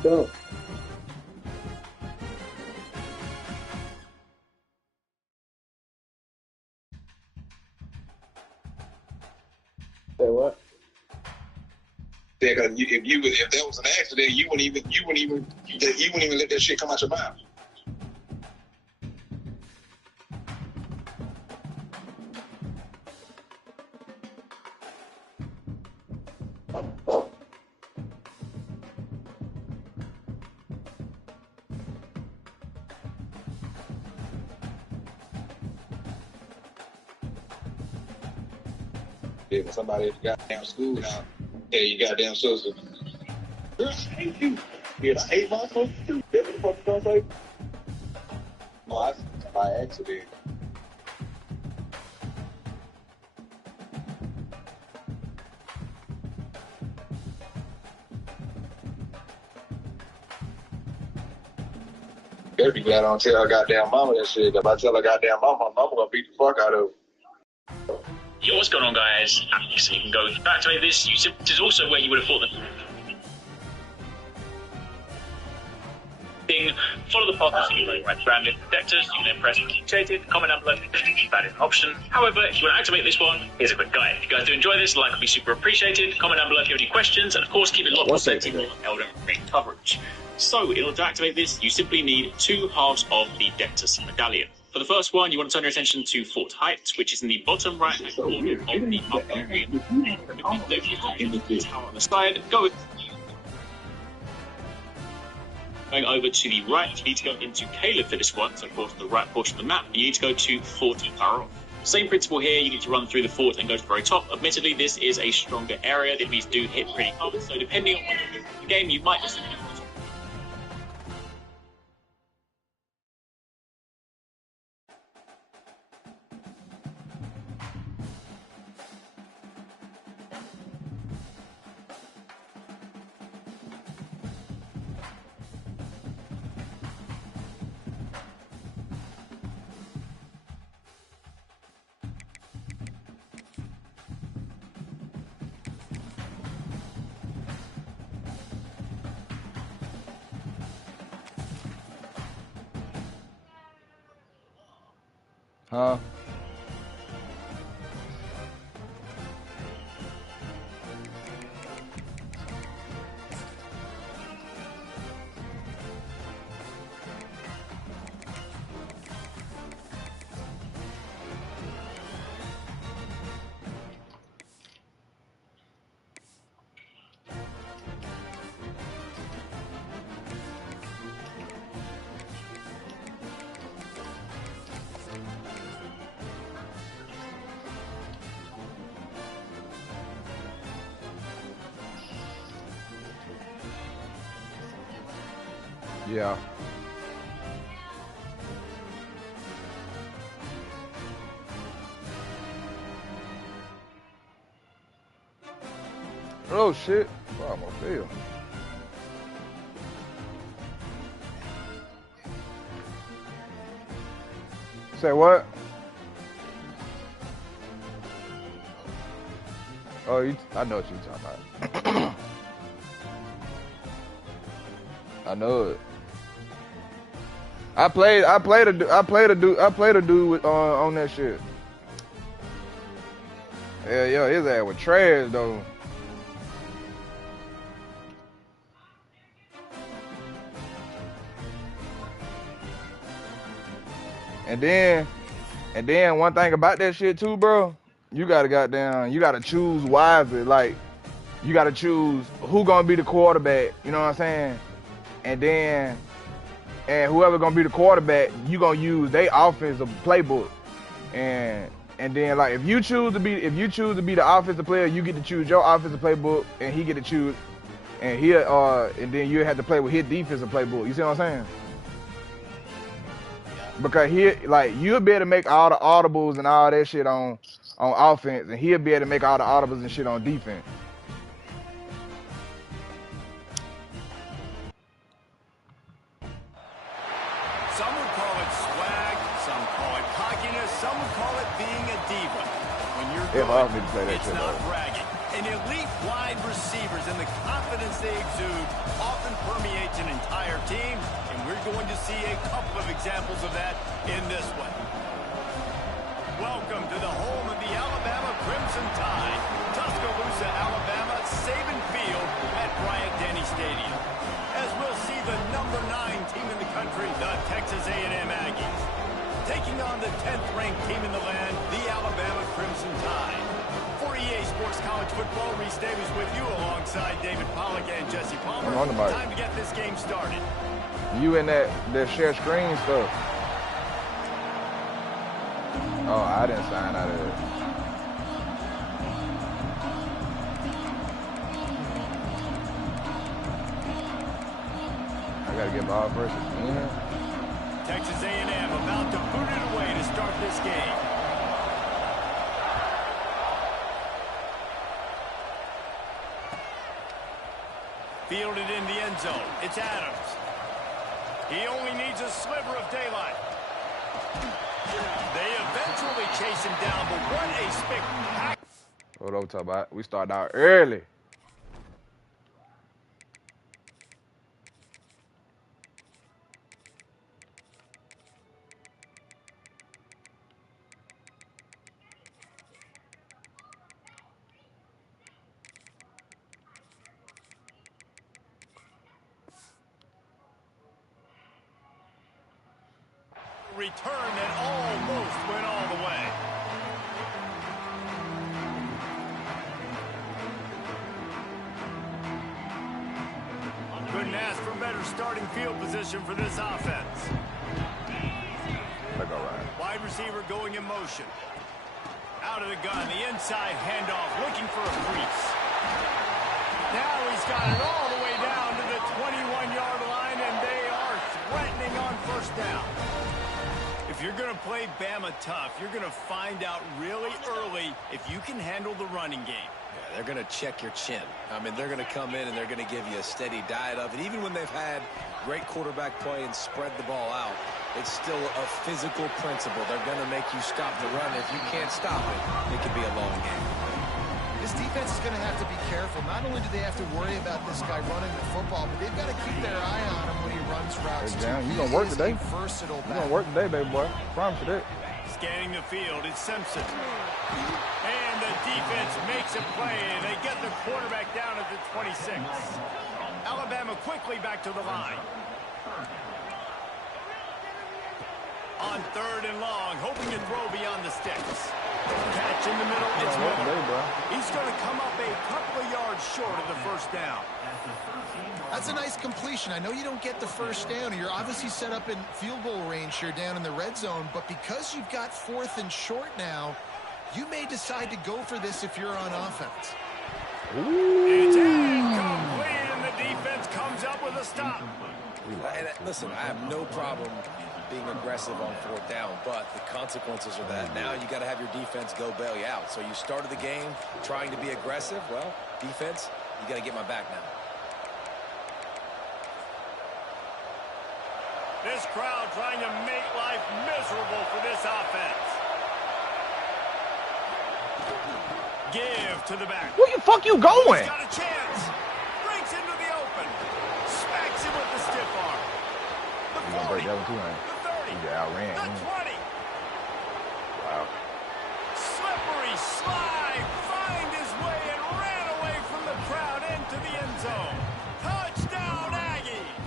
Go. Say what? Yeah, because if that was an accident, you wouldn't even let that shit come out your mouth. Yeah, when somebody at the goddamn school now, hey, you goddamn sister. Girl, I hate you. Yeah, I hate my sister too. That's what the fuck you gonna say? No, I by accident. Better be glad I don't tell her goddamn mama that shit. If I tell her goddamn mama, mama gonna beat the fuck out of her. Yo, what's going on, guys? So you can go to activate this. This is also where you would have thought that. Follow the path so you know right branded protectors. You can then press mutated, comment down below. That is an option. However, if you want to activate this one, here's a quick guide. If you guys do enjoy this, like would be super appreciated. Comment down below if you have any questions, and of course, keep it locked for plenty more Elden Ring coverage. So, in order to activate this, you simply need 2 halves of the Dectus medallion. For the first one, you want to turn your attention to Fort Heights, which is in the bottom right-hand corner of the upper area. Tower on the side. Going over to the right, you need to go into Caleb for this one, so of course the right portion of the map, you need to go to Fort Faroth. Same principle here, you need to run through the fort and go to the very top. Admittedly, this is a stronger area, the enemies do hit pretty hard, so depending on when you're in the game, you might just... Huh? Yeah. Oh shit. Oh, I'm gonna fail. Say what? Oh, I know what you're talking about. I know it. I played a dude with, on that shit. Yeah, yo, his ass was trash though. And then one thing about that shit too, bro, you gotta choose wisely. Like, you gotta choose who gonna be the quarterback, you know what I'm saying? And whoever gonna be the quarterback, you gonna use their offensive playbook. And then, like, if you choose to be the offensive player, you get to choose your offensive playbook, and he get to choose, and then you have to play with his defensive playbook. You see what I'm saying? Because you'll be able to make all the audibles and all that shit on offense, and he'll be able to make all the audibles and shit on defense. Some would call it swag, some call it cockiness, some would call it being a diva. When you're good, it's not bragging. And elite wide receivers and the confidence they exude often permeates an entire team, and we're going to see a couple of examples of that in this one. Welcome to the home of the Alabama Crimson Tide, Tuscaloosa, Alabama, Saban Field at Bryant-Denny Stadium. As we'll see the number 9 team in the country, the Texas A&M Aggies, taking on the 10th-ranked team in the land, the Alabama Crimson Tide. For EA Sports College Football, Reese Davis with you alongside David Pollack and Jesse Palmer. Time to get this game started. You and that share screen stuff. Oh, I didn't sign out of it. I gotta get ball first. Texas A&M about to put it away to start this game. Fielded in the end zone. It's Adams. He only needs a sliver of daylight. They eventually chase him down, but what a spectacular... What I'm talking about? We started out early. Return that almost went all the way. Couldn't ask for better starting field position for this offense. Wide receiver going in motion. Out of the gun, the inside handoff, looking for a crease. Now he's got it all the way down to the 21-yard line, and they are threatening on first down. If you're going to play Bama tough, you're going to find out really early if you can handle the running game. Yeah, they're going to check your chin. I mean, they're going to come in and they're going to give you a steady diet of it. Even when they've had great quarterback play and spread the ball out, it's still a physical principle. They're going to make you stop the run. If you can't stop it, it could be a long game. This defense is going to have to be careful. Not only do they have to worry about this guy running the football, but they've got to keep their eye on him when he runs routes. Hey, you going to work today? Versatile you going to work today, baby boy. Promise you that. Scanning the field, it's Simpson. And the defense makes a play. They get the quarterback down at the 26. Alabama quickly back to the line. On 3rd and long, hoping to throw beyond the sticks. Catch in the middle, it's Miller. He's going to come up a couple of yards short of the first down. That's a nice completion. I know you don't get the first down. You're obviously set up in field goal range here down in the red zone, but because you've got 4th and short now, you may decide to go for this if you're on offense. It's incomplete, and the defense comes up with a stop. And listen, I have no problem being aggressive on 4th down, but the consequences of that, now you got to have your defense go bail you out. So you started the game trying to be aggressive. Well, defense, you got to get my back now. This crowd trying to make life miserable for this offense. Give to the back. Where the fuck you going? He's got a chance. Breaks into the open. Smacks him with the stiff arm. The 40. Break that one too, man. The 30. He outran. The 20. Wow. Slippery slide. Find his way and ran away from the crowd into the end zone. Touchdown, Aggies.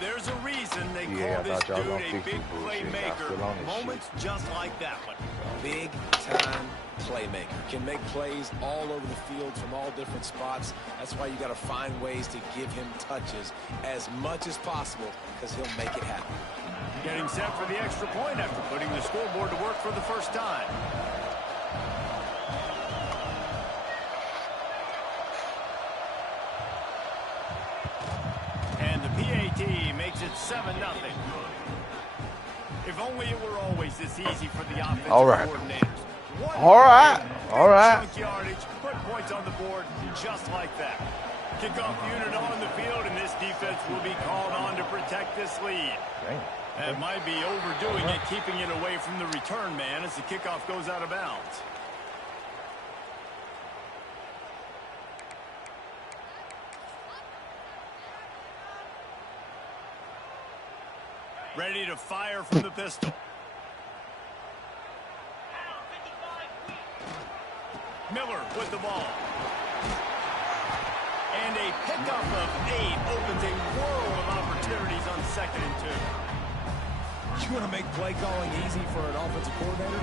There's a reason they call this dude a big playmaker. Moments just like that one. Big time playmaker. Can make plays all over the field from all different spots. That's why you got to find ways to give him touches as much as possible, because he'll make it happen. Getting set for the extra point after putting the scoreboard to work for the first time. And the PAT makes it 7-0. If only it were always this easy for the offensive coordinators. All right. Yardage, put points on the board just like that. Kickoff unit on the field, and this defense will be called on to protect this lead. That might be overdoing it, keeping it away from the return man as the kickoff goes out of bounds. Ready to fire from the pistol. Miller with the ball. And a pickup of 8 opens a world of opportunities on 2nd and 2. You want to make play calling easy for an offensive coordinator?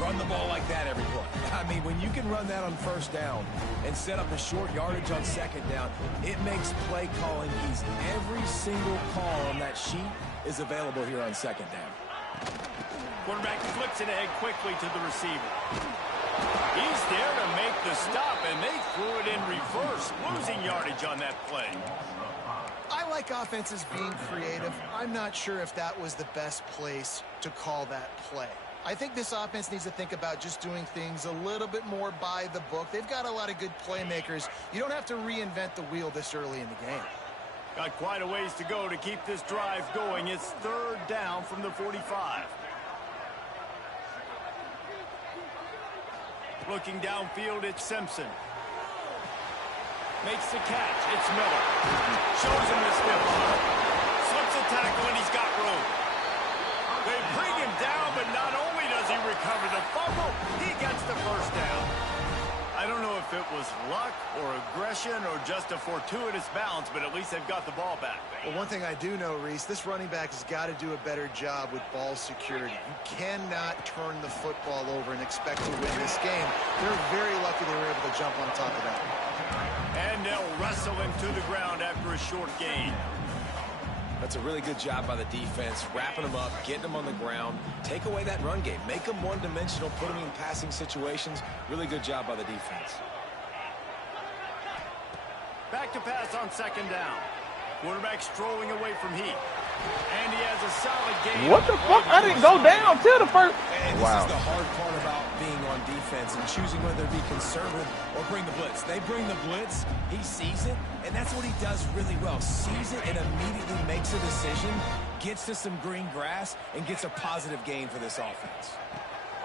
Run the ball like that every play. I mean, when you can run that on 1st down and set up a short yardage on 2nd down, it makes play calling easy. Every single call on that sheet is available here on 2nd down. Quarterback flips it ahead quickly to the receiver. He's there to make the stop, and they threw it in reverse, losing yardage on that play. I like offenses being creative. I'm not sure if that was the best place to call that play. I think this offense needs to think about just doing things a little bit more by the book. They've got a lot of good playmakers. You don't have to reinvent the wheel this early in the game. Got quite a ways to go to keep this drive going. It's 3rd down from the 45. Looking downfield, it's Simpson. Makes the catch. It's Miller. Shows him the stiff arm. Slips a tackle, and he's got room. They bring him down, but not only does he recover the fumble, he gets the first down. I don't know if it was luck or aggression or just a fortuitous bounce, but at least they've got the ball back. Well, one thing I do know, Reese, this running back has got to do a better job with ball security. You cannot turn the football over and expect to win this game. They're very lucky they were able to jump on top of that. And they'll wrestle him to the ground after a short gain. That's a really good job by the defense, wrapping them up, getting them on the ground. Take away that run game. Make them one-dimensional, put them in passing situations. Really good job by the defense. Back to pass on 2nd down. Quarterback strolling away from heat. And he has a solid gain. What the fuck? I didn't go down till the first. And this is the hard part about being on defense and choosing whether to be conservative or bring the blitz. They bring the blitz, he sees it, and that's what he does really well. Sees it and immediately makes a decision, gets to some green grass, and gets a positive gain for this offense.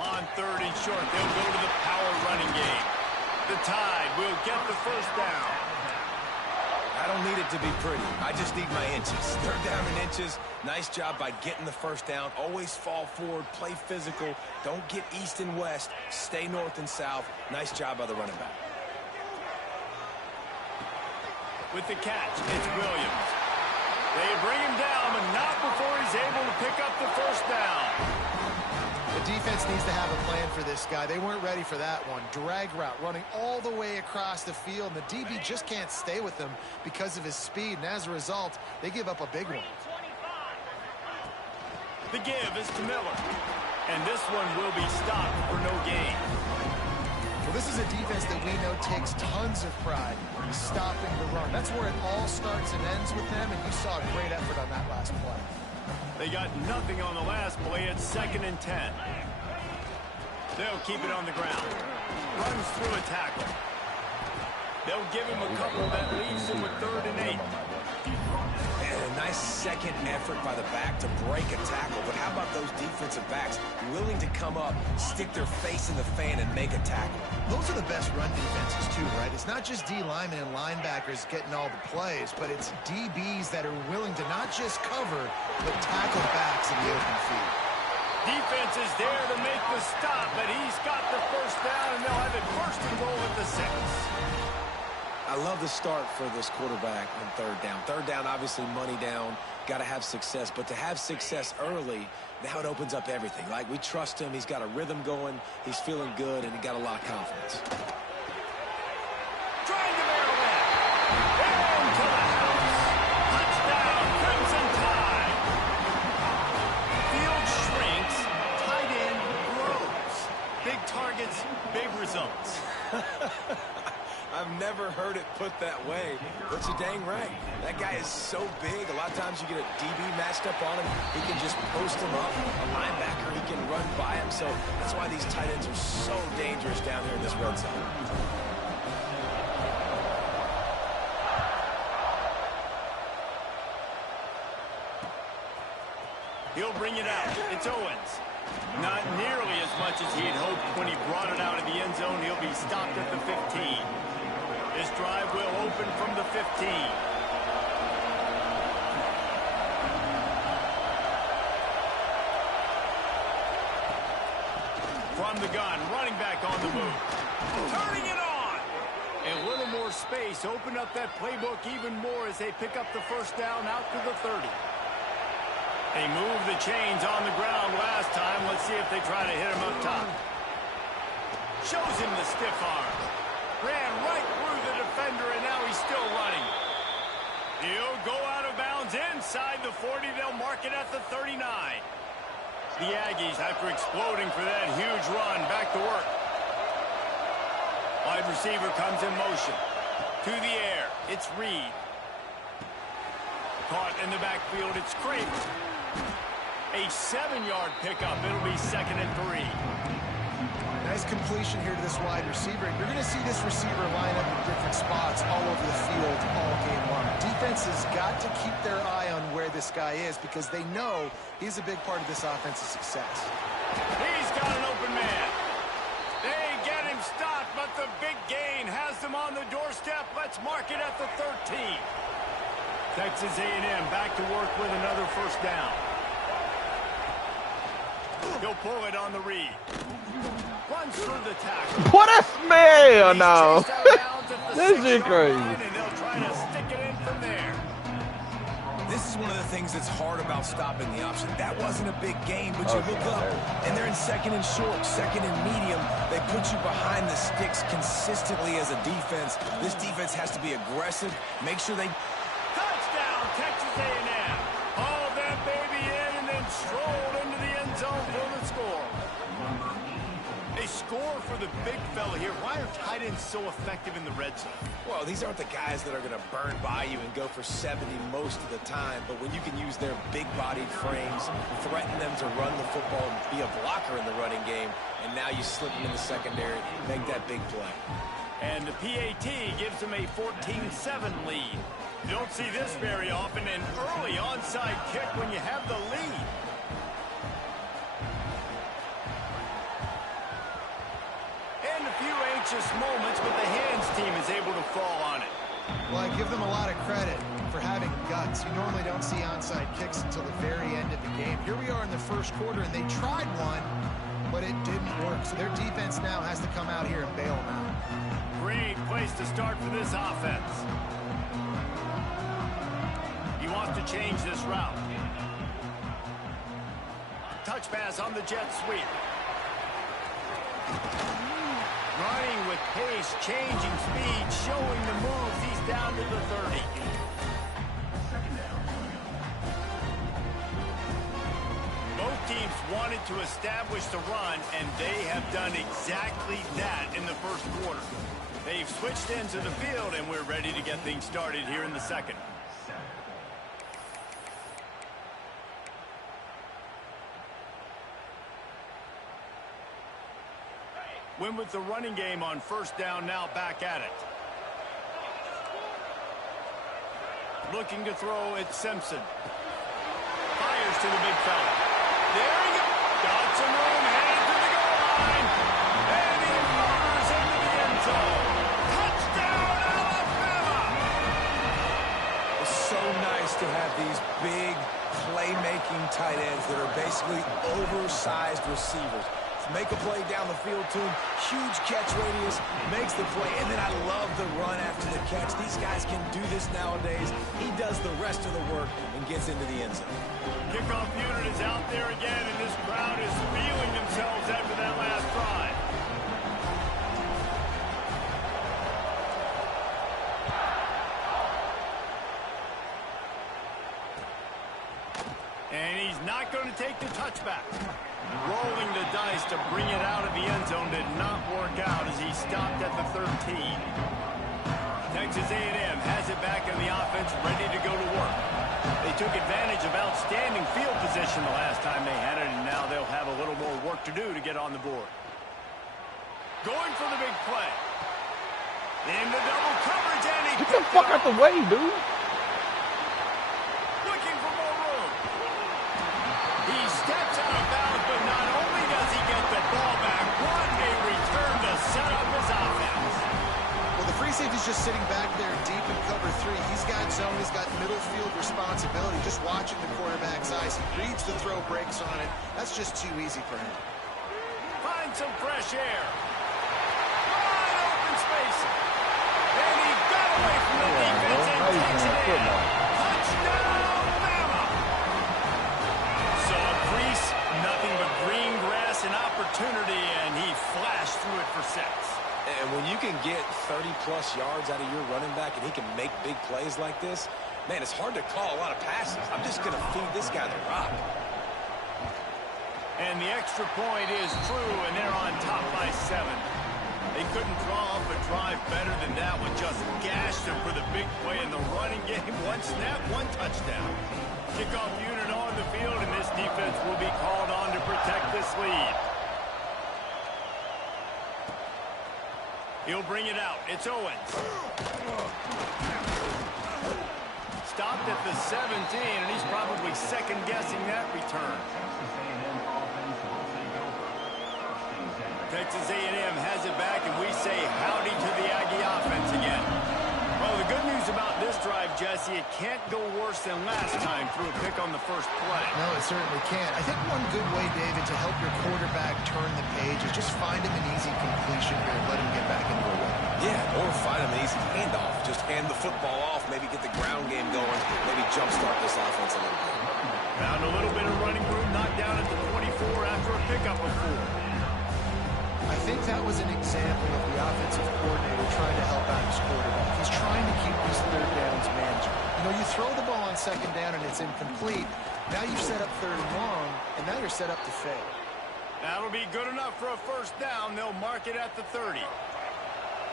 On 3rd and short, they'll go to the power running game. The Tide will get the first down. I don't need it to be pretty. I just need my inches. 3rd down in inches. Nice job by getting the first down. Always fall forward, play physical. Don't get east and west. Stay north and south. Nice job by the running back. With the catch, it's Williams. They bring him down, but not before he's able to pick up the first down. The defense needs to have a plan for this guy. They weren't ready for that one. Drag route, running all the way across the field, and the DB just can't stay with him because of his speed, and as a result, they give up a big one. The give is to Miller, and this one will be stopped for no gain. Well, this is a defense that we know takes tons of pride in stopping the run. That's where it all starts and ends with them, and you saw a great effort on that last play. They got nothing on the last play. It's 2nd and 10. They'll keep it on the ground. Runs through a tackle. They'll give him a couple that leaves him with 3rd and 8. And a nice second effort by the back to break a tackle. But how about those defensive backs willing to come up, stick their face in the fan, and make a tackle? Those are the best run defenses, too, right? It's not just D linemen and linebackers getting all the plays, but it's DBs that are willing to not just cover, but tackle backs in the open field. Defense is there to make the stop, but he's got the first down, and they'll have it 1st and goal at the 6. I love the start for this quarterback on 3rd down. 3rd down, obviously money down, got to have success. But to have success early, now it opens up everything. Like, we trust him. He's got a rhythm going. He's feeling good, and he got a lot of confidence. Trying to barrel in. Into the house. Touchdown, Crimson Tide. Field shrinks. Tight end grows. Big targets, big results. I've never heard it put that way, but you're dang right. That guy is so big. A lot of times you get a DB matched up on him. He can just post him up. A linebacker, he can run by him. So that's why these tight ends are so dangerous down here in this red zone. He'll bring it out. It's Owens. Not nearly as much as he had hoped when he brought it out of the end zone. He'll be stopped at the 15. This drive will open from the 15. From the gun, running back on the move. Turning it on! A little more space. Open up that playbook even more as they pick up the first down out to the 30. They moved the chains on the ground last time. Let's see if they try to hit him up top. Shows him the stiff arm. Ran right through the defender, and now he's still running. He'll go out of bounds inside the 40. They'll mark it at the 39. The Aggies, after exploding for that huge run, back to work. Wide receiver comes in motion. To the air, it's Reed. Caught in the backfield, it's Kramer. A 7-yard pickup. It'll be 2nd and 3. Nice completion here to this wide receiver. You're going to see this receiver line up in different spots all over the field all game long. defense has got to keep their eye on where this guy is because they know he's a big part of this offensive success. He's got an open man. They get him stopped, but the big gain has them on the doorstep. Let's mark it at the 13. Texas A&M back to work with another first down. He'll pull it on the read. Runs through the tackle. What a smell, no. This is crazy. And they'll try to stick it in from there. This is one of the things that's hard about stopping the option. That wasn't a big gain, but you look up, and they're in second and short, second and medium. They put you behind the sticks consistently as a defense. This defense has to be aggressive. Make sure they... Touchdown, Texas A&M. Haul that baby in and then stroll into the end zone for the score. A score for the big fella here. Why are tight ends so effective in the red zone? Well, these aren't the guys that are going to burn by you and go for 70 most of the time, but when you can use their big-bodied frames, threaten them to run the football and be a blocker in the running game, and now you slip them in the secondary, make that big play. And the PAT gives them a 14-7 lead. You don't see this very often, an early onside kick when you have the lead. And a few anxious moments, but the hands team is able to fall on it. Well, I give them a lot of credit for having guts. You normally don't see onside kicks until the very end of the game. Here we are in the first quarter, and they tried one, but it didn't work. So their defense now has to come out here and bail them out. Great place to start for this offense. He wants to change this route. Touch pass on the jet sweep. Running with pace, changing speed, showing the moves. He's down to the 30. Both teams wanted to establish the run, and they have done exactly that in the first quarter. They've switched into the field, and we're ready to get things started here in the second. Win with the running game on first down, now back at it. Looking to throw at Simpson. Fires to the big fella. There he goes. Got some room, headed to the goal line. And he murders into the end zone. Touchdown, Alabama! It's so nice to have these big playmaking tight ends that are basically oversized receivers. Make a play down the field to him. Huge catch radius, makes the play, and then I love the run after the catch. These guys can do this nowadays. He does the rest of the work and gets into the end zone. Kickoff unit is out there again, and this crowd is feeling themselves after that last drive. And he's not going to take the touchback. Rolling the dice to bring it out of the end zone did not work out as he stopped at the 13. Texas A&M has it back in the offense, ready to go to work. They took advantage of outstanding field position the last time they had it, and now they'll have a little more work to do to get on the board. Going for the big play. In the double coverage, and he Get the fuck out the way, dude. Looking for more room. He steps out of bounds, but not only does he get the ball back, what a return to set up his offense. Well, the free safety's just sitting back there deep in cover 3. He's got zone, he's got middle field responsibility, just watching the quarterback's eyes. He reads the throw, breaks on it. That's just too easy for him. Find some fresh air. Wide open space. And he got away from the defense and takes it in. Touchdown, Bama. Saw a crease, nothing but green grass and opportunity, and he flashed through it for 6. And when you can get 30-plus yards out of your running back and he can make big plays like this, man, it's hard to call a lot of passes. I'm just going to feed this guy the rock. And the extra point is true, and they're on top by 7. They couldn't draw up a drive better than that one. Just gashed them for the big play in the running game. 1 snap, 1 touchdown. Kickoff unit on the field, and this defense will be called on to protect this lead. He'll bring it out. It's Owens. stopped at the 17, and he's probably second-guessing that return. Texas A&M has it back, and we say howdy to the Aggie offense again. Well, the good news about this drive, Jesse, it can't go worse than last time through a pick on the first play. No, it certainly can't. I think one good way, David, to help your quarterback turn the page is just find him an easy completion here and let him get back into a rhythm. Yeah, or find him an easy handoff. Just hand the football off, maybe get the ground game going, maybe jumpstart this offense a little bit. Found a little bit of running room, knocked down at the 24 after a pickup of 4. I think that was an example of the offensive coordinator trying to help out his quarterback. He's trying to keep these third downs manageable. You know, you throw the ball on second down and it's incomplete. Now you've set up third and long, and now you're set up to fail. That'll be good enough for a first down. They'll mark it at the 30.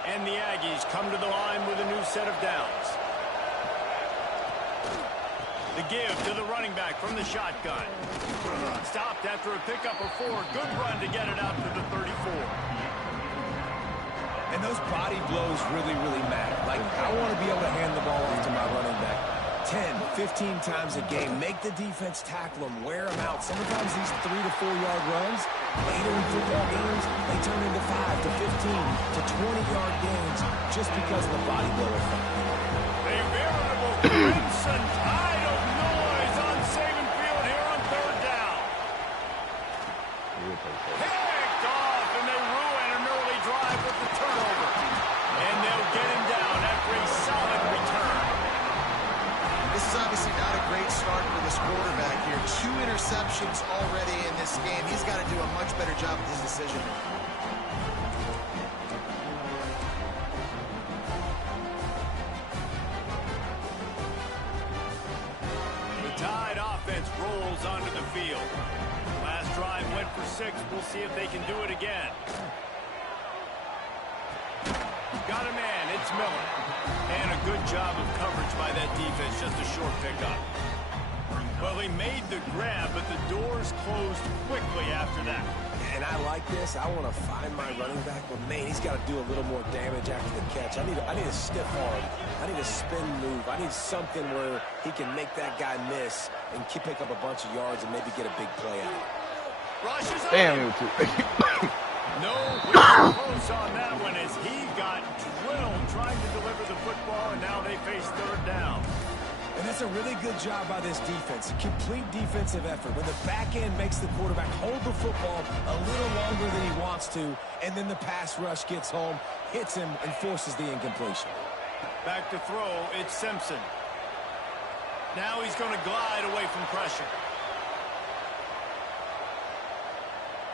And the Aggies come to the line with a new set of downs. The give to the running back from the shotgun. Stopped after a pickup of 4. Good run to get it out to the 34. And those body blows really, really matter. Like, I want to be able to hand the ball off to my running back 10, 15 times a game. Make the defense tackle them, wear them out. Sometimes these 3 to 4 yard runs, later in football games, they turn into 5 to 15 to 20-yard gains just because of the body blow effect. A veritable crimson tide of noise on Saban Field here on third down. Picked off, and they ruin an early drive with the turnover. And they'll get him down after a solid return. This is obviously not a great start for this quarterback here. 2 interceptions already in this game. He's got to do a much better job with his decision. The Tide offense rolls onto the field. Last drive went for 6. We'll see if they can do it again. Got a man. It's Miller. And a good job of coverage by that defense. Just a short pickup. Well, he made the grab, but the doors closed quickly after that. And I like this. I want to find my running back, but man, he's got to do a little more damage after the catch. I need a stiff arm. I need a spin move. I need something where he can make that guy miss and pick up a bunch of yards and maybe get a big play out. Rushes Damn, on. you two. No real close on that one as he got drilled trying to deliver the football, and now they face third down. And that's a really good job by this defense. A complete defensive effort. When the back end makes the quarterback hold the football a little longer than he wants to, and then the pass rush gets home, hits him, and forces the incompletion. Back to throw, it's Simpson. Now he's going to glide away from pressure.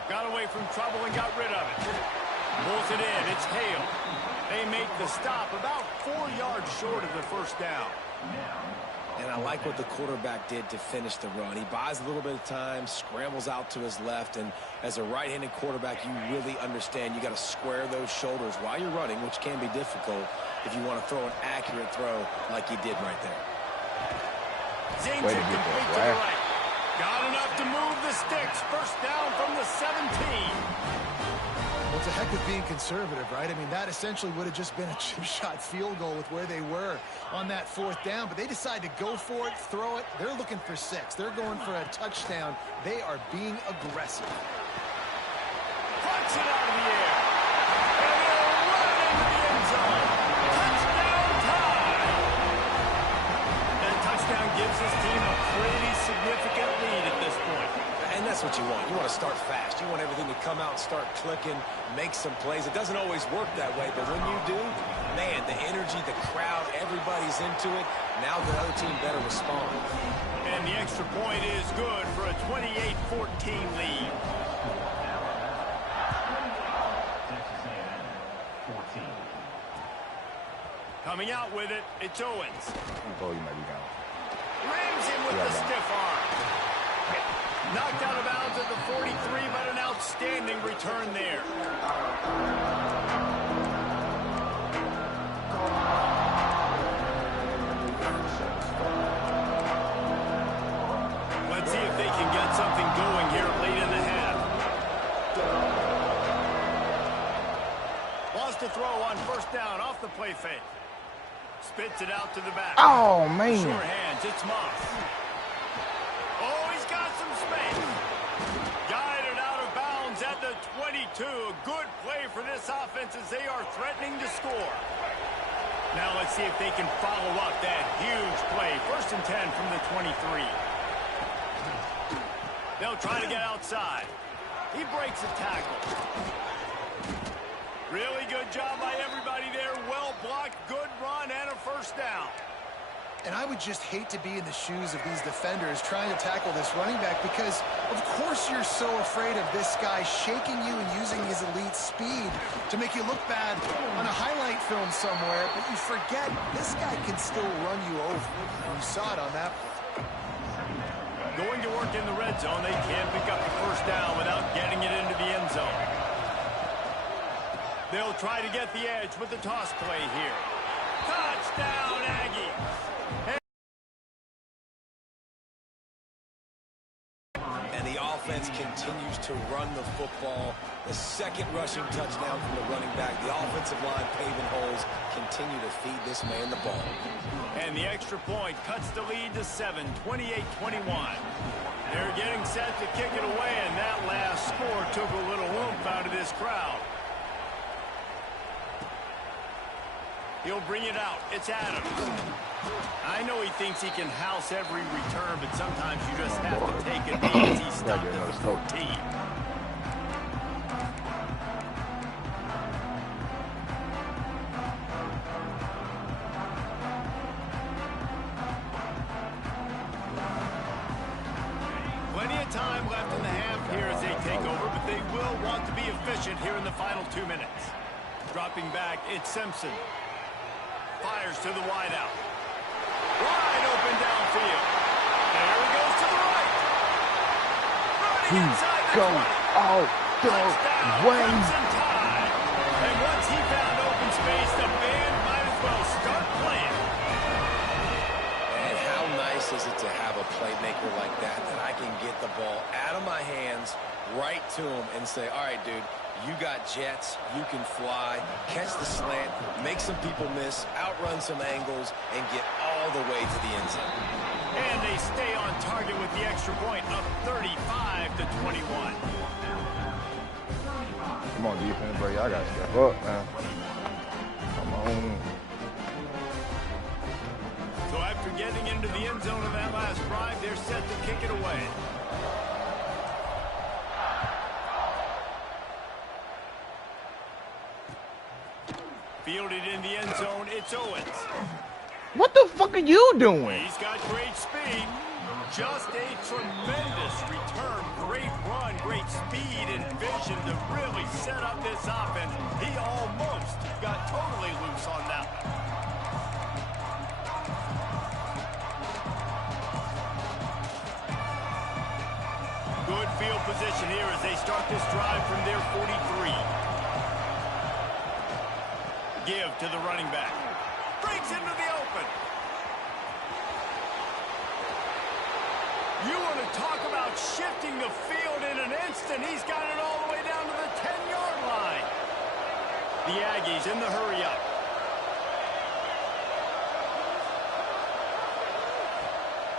Got away from trouble and got rid of it. Pulls it in, it's Hale. They make the stop about 4 yards short of the first down. And I like what the quarterback did to finish the run. He buys a little bit of time, scrambles out to his left, and as a right-handed quarterback, you really understand you got to square those shoulders while you're running, which can be difficult if you want to throw an accurate throw like he did right there. Zings it complete to the right. Got enough to move the sticks. First down from the 17. Well, it's a heck of being conservative, right? I mean, that essentially would have just been a chip shot field goal with where they were on that 4th down, but they decide to go for it, throw it. They're looking for 6. They're going for a touchdown. They are being aggressive. Punch it out of the air. And they'll run into the end zone. Touchdown time. That touchdown gives this team a pretty significant lead at this point. And that's what you want. You want to start fast. You want everything to come out and start clicking, make some plays. It doesn't always work that way, but when you do, man, the energy, the crowd, everybody's into it. Now the other team better respond. And the extra point is good for a 28-14 lead. Coming out with it, it's Owens. Oh, you might be gone. Rams him with the stiff arm. Knocked out of bounds at the 43, but an outstanding return there. Let's see if they can get something going here late in the half. Lost a throw on first down off the play fake. Spits it out to the back. Oh, man. Sure hands, it's Moss. Oh, he's got some space. Guided out of bounds at the 22. A good play for this offense as they are threatening to score. Now let's see if they can follow up that huge play. 1st and 10 from the 23. They'll try to get outside. He breaks a tackle. Really good job by everybody there. Well blocked, good run, and a 1st down. And I would just hate to be in the shoes of these defenders trying to tackle this running back because, of course, you're so afraid of this guy shaking you and using his elite speed to make you look bad on a highlight film somewhere, but you forget this guy can still run you over. You saw it on that play. Going to work in the red zone, they can't pick up the 1st down without getting it into the end zone. They'll try to get the edge with the toss play here. Touchdown, Aggies! And the offense continues to run the football. The 2nd rushing touchdown from the running back. The offensive line paving holes continue to feed this man the ball. And the extra point cuts the lead to 7, 28-21. They're getting set to kick it away, and that last score took a little oomph out of this crowd. He'll bring it out. It's Adams. I know he thinks he can house every return, but sometimes you just have to take a knee as he stopped at the 14. Plenty of time left in the half here as they take over, but they will want to be efficient here in the final 2 minutes. Dropping back, it's Simpson. Fires to the wideout. Wide open downfield. There he goes to the right. Running inside the 20. Out the way. And once he found open space, the band might as well start playing. And how nice is it to have a playmaker like that I can get the ball out of my hands right to him and say, all right, dude, you got jets, you can fly, catch the slant, make some people miss, outrun some angles, and get all the way to the end zone. And they stay on target with the extra point, up 35-21. Come on, defense, bro. Y'all got to step up, man. Come on. So after getting into the end zone of that last drive, they're set to kick it away. Fielded in the end zone, it's Owens. What the fuck are you doing? He's got great speed. Just a tremendous return. Great run, great speed and vision to really set up this offense. He almost got totally loose on that one. Good field position here as they start this drive from their 43. Give to the running back. Breaks into the open. You want to talk about shifting the field in an instant. He's got it all the way down to the 10-yard line. The Aggies in the hurry up.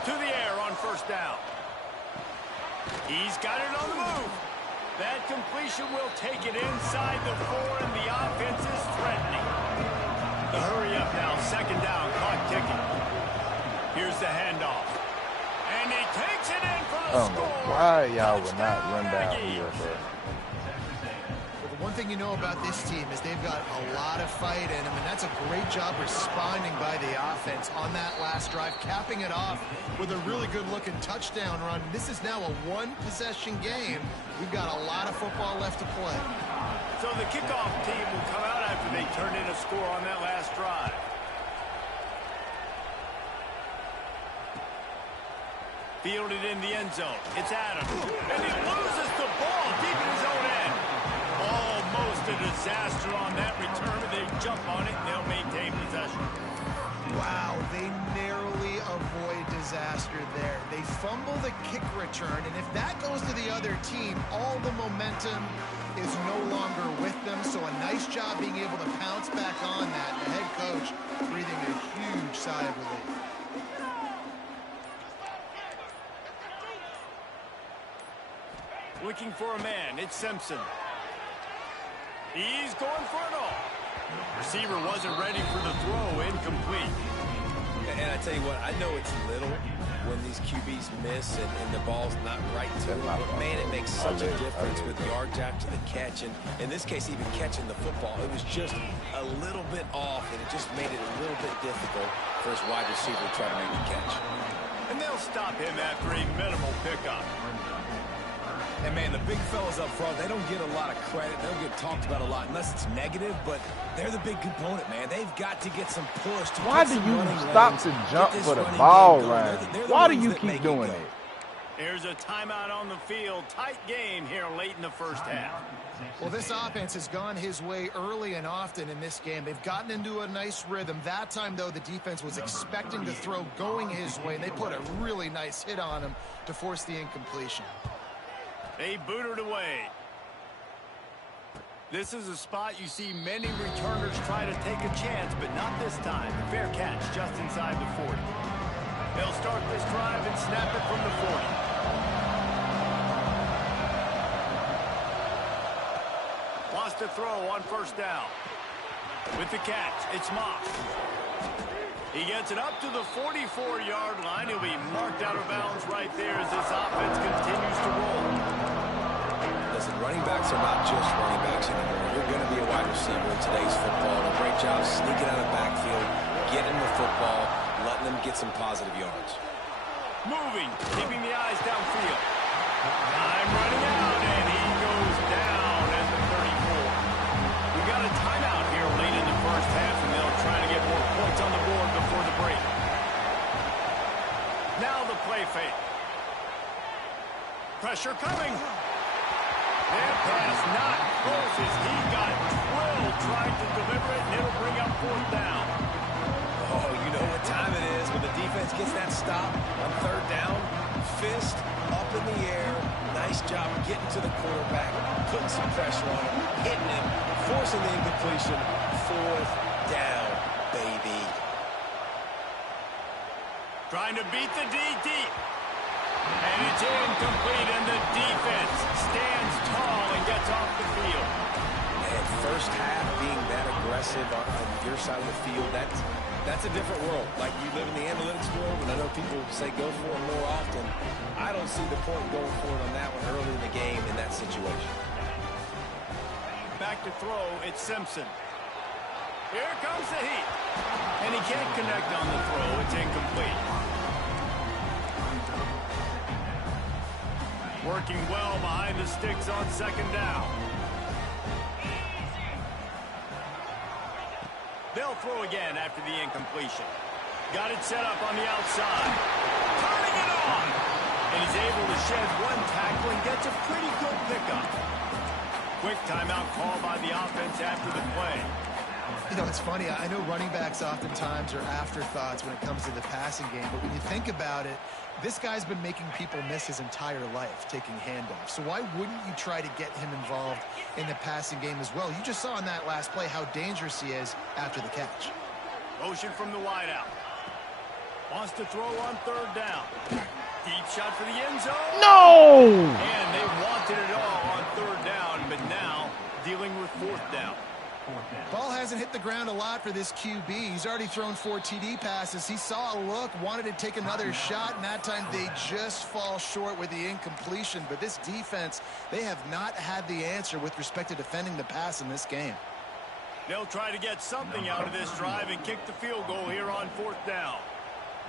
To the air on 1st down. He's got it on the move. That completion will take it inside the 4, and the offense is threatening. The hurry up now, 2nd down, clock ticking. Here's the handoff. And he takes it in for the score. Why y'all would not run down here, bro? Well, the one thing you know about this team is they've got a lot of fight in them, and that's a great job responding by the offense on that last drive, capping it off with a really good-looking touchdown run. This is now a one-possession game. We've got a lot of football left to play. So the kickoff team will come out after they turn in a score on that last drive. Fielded in the end zone. It's Adams. And he loses the ball deep in his own end. Almost a disaster on that return. They jump on it and they'll maintain possession. Wow, they narrowly avoid disaster there. They fumble the kick return, and if that goes to the other team, all the momentum is no longer with them. So a nice job being able to pounce back on that. The head coach breathing a huge sigh of relief. Looking for a man. It's Simpson. He's going for it all. Receiver wasn't ready for the throw. Incomplete. And I tell you what, I know it's little when these QBs miss and the ball's not right to them. But, man, it makes such a difference with yards after the catch. And in this case, even catching the football, it was just a little bit off, and it just made it a little bit difficult for his wide receiver to try to make the catch. And they'll stop him after a minimal pickup. And, man, the big fellas up front, they don't get a lot of credit. They don't get talked about a lot unless it's negative, but they're the big component, man. They've got to get some push. Why do you stop to jump for the ball, Ryan? Why do you keep doing it? Here's a timeout on the field. Tight game here late in the first half. Well, this offense has gone his way early and often in this game. They've gotten into a nice rhythm. That time, though, the defense was expecting the throw going his way, and they put a really nice hit on him to force the incompletion. They booted away. This is a spot you see many returners try to take a chance, but not this time. Fair catch just inside the 40. They'll start this drive and snap it from the 40. Lost a throw on first down. With the catch, it's Moss. He gets it up to the 44-yard line. He'll be marked out of bounds right there as this offense continues to roll. Listen, running backs are not just running backs anymore. You're going to be a wide receiver in today's football. A great job sneaking out of the backfield, getting the football, letting them get some positive yards. Moving, keeping the eyes downfield. Time running out, and he goes down at the 34. We got a timeout here late in the first half, and they'll try to get more points on the board before the break. Now the play fake. Pressure coming. That pass not close as he got drilled trying to deliver it, and it'll bring up fourth down. Oh, you know what time it is when the defense gets that stop on third down. Fist up in the air. Nice job getting to the quarterback, putting some pressure on him, hitting him, forcing the incompletion. Fourth down, baby. Trying to beat the D deep. And it's incomplete, and the defense stands tall and gets off the field. And first half being that aggressive on your side of the field, that's a different world. Like, you live in the analytics world, and I know people say go for it more often. I don't see the point going for it on that one early in the game in that situation. Back to throw, it's Simpson. Here comes the heat. And he can't connect on the throw. It's incomplete. Working well behind the sticks on second down. They'll throw again after the incompletion. Got it set up on the outside. Turning it on. And he's able to shed one tackle and gets a pretty good pickup. Quick timeout call by the offense after the play. You know, it's funny. I know running backs oftentimes are afterthoughts when it comes to the passing game, but when you think about it, this guy's been making people miss his entire life taking handoffs. So why wouldn't you try to get him involved in the passing game as well? You just saw in that last play how dangerous he is after the catch. Motion from the wideout. Wants to throw on third down. Deep shot for the end zone. No! And they wanted it all on third down, but now dealing with fourth down. Ball hasn't hit the ground a lot for this QB. He's already thrown 4 TD passes. He saw a look, wanted to take another shot, and that time they just fall short with the incompletion. But this defense, they have not had the answer with respect to defending the pass in this game. They'll try to get something out of this drive and kick the field goal here on fourth down.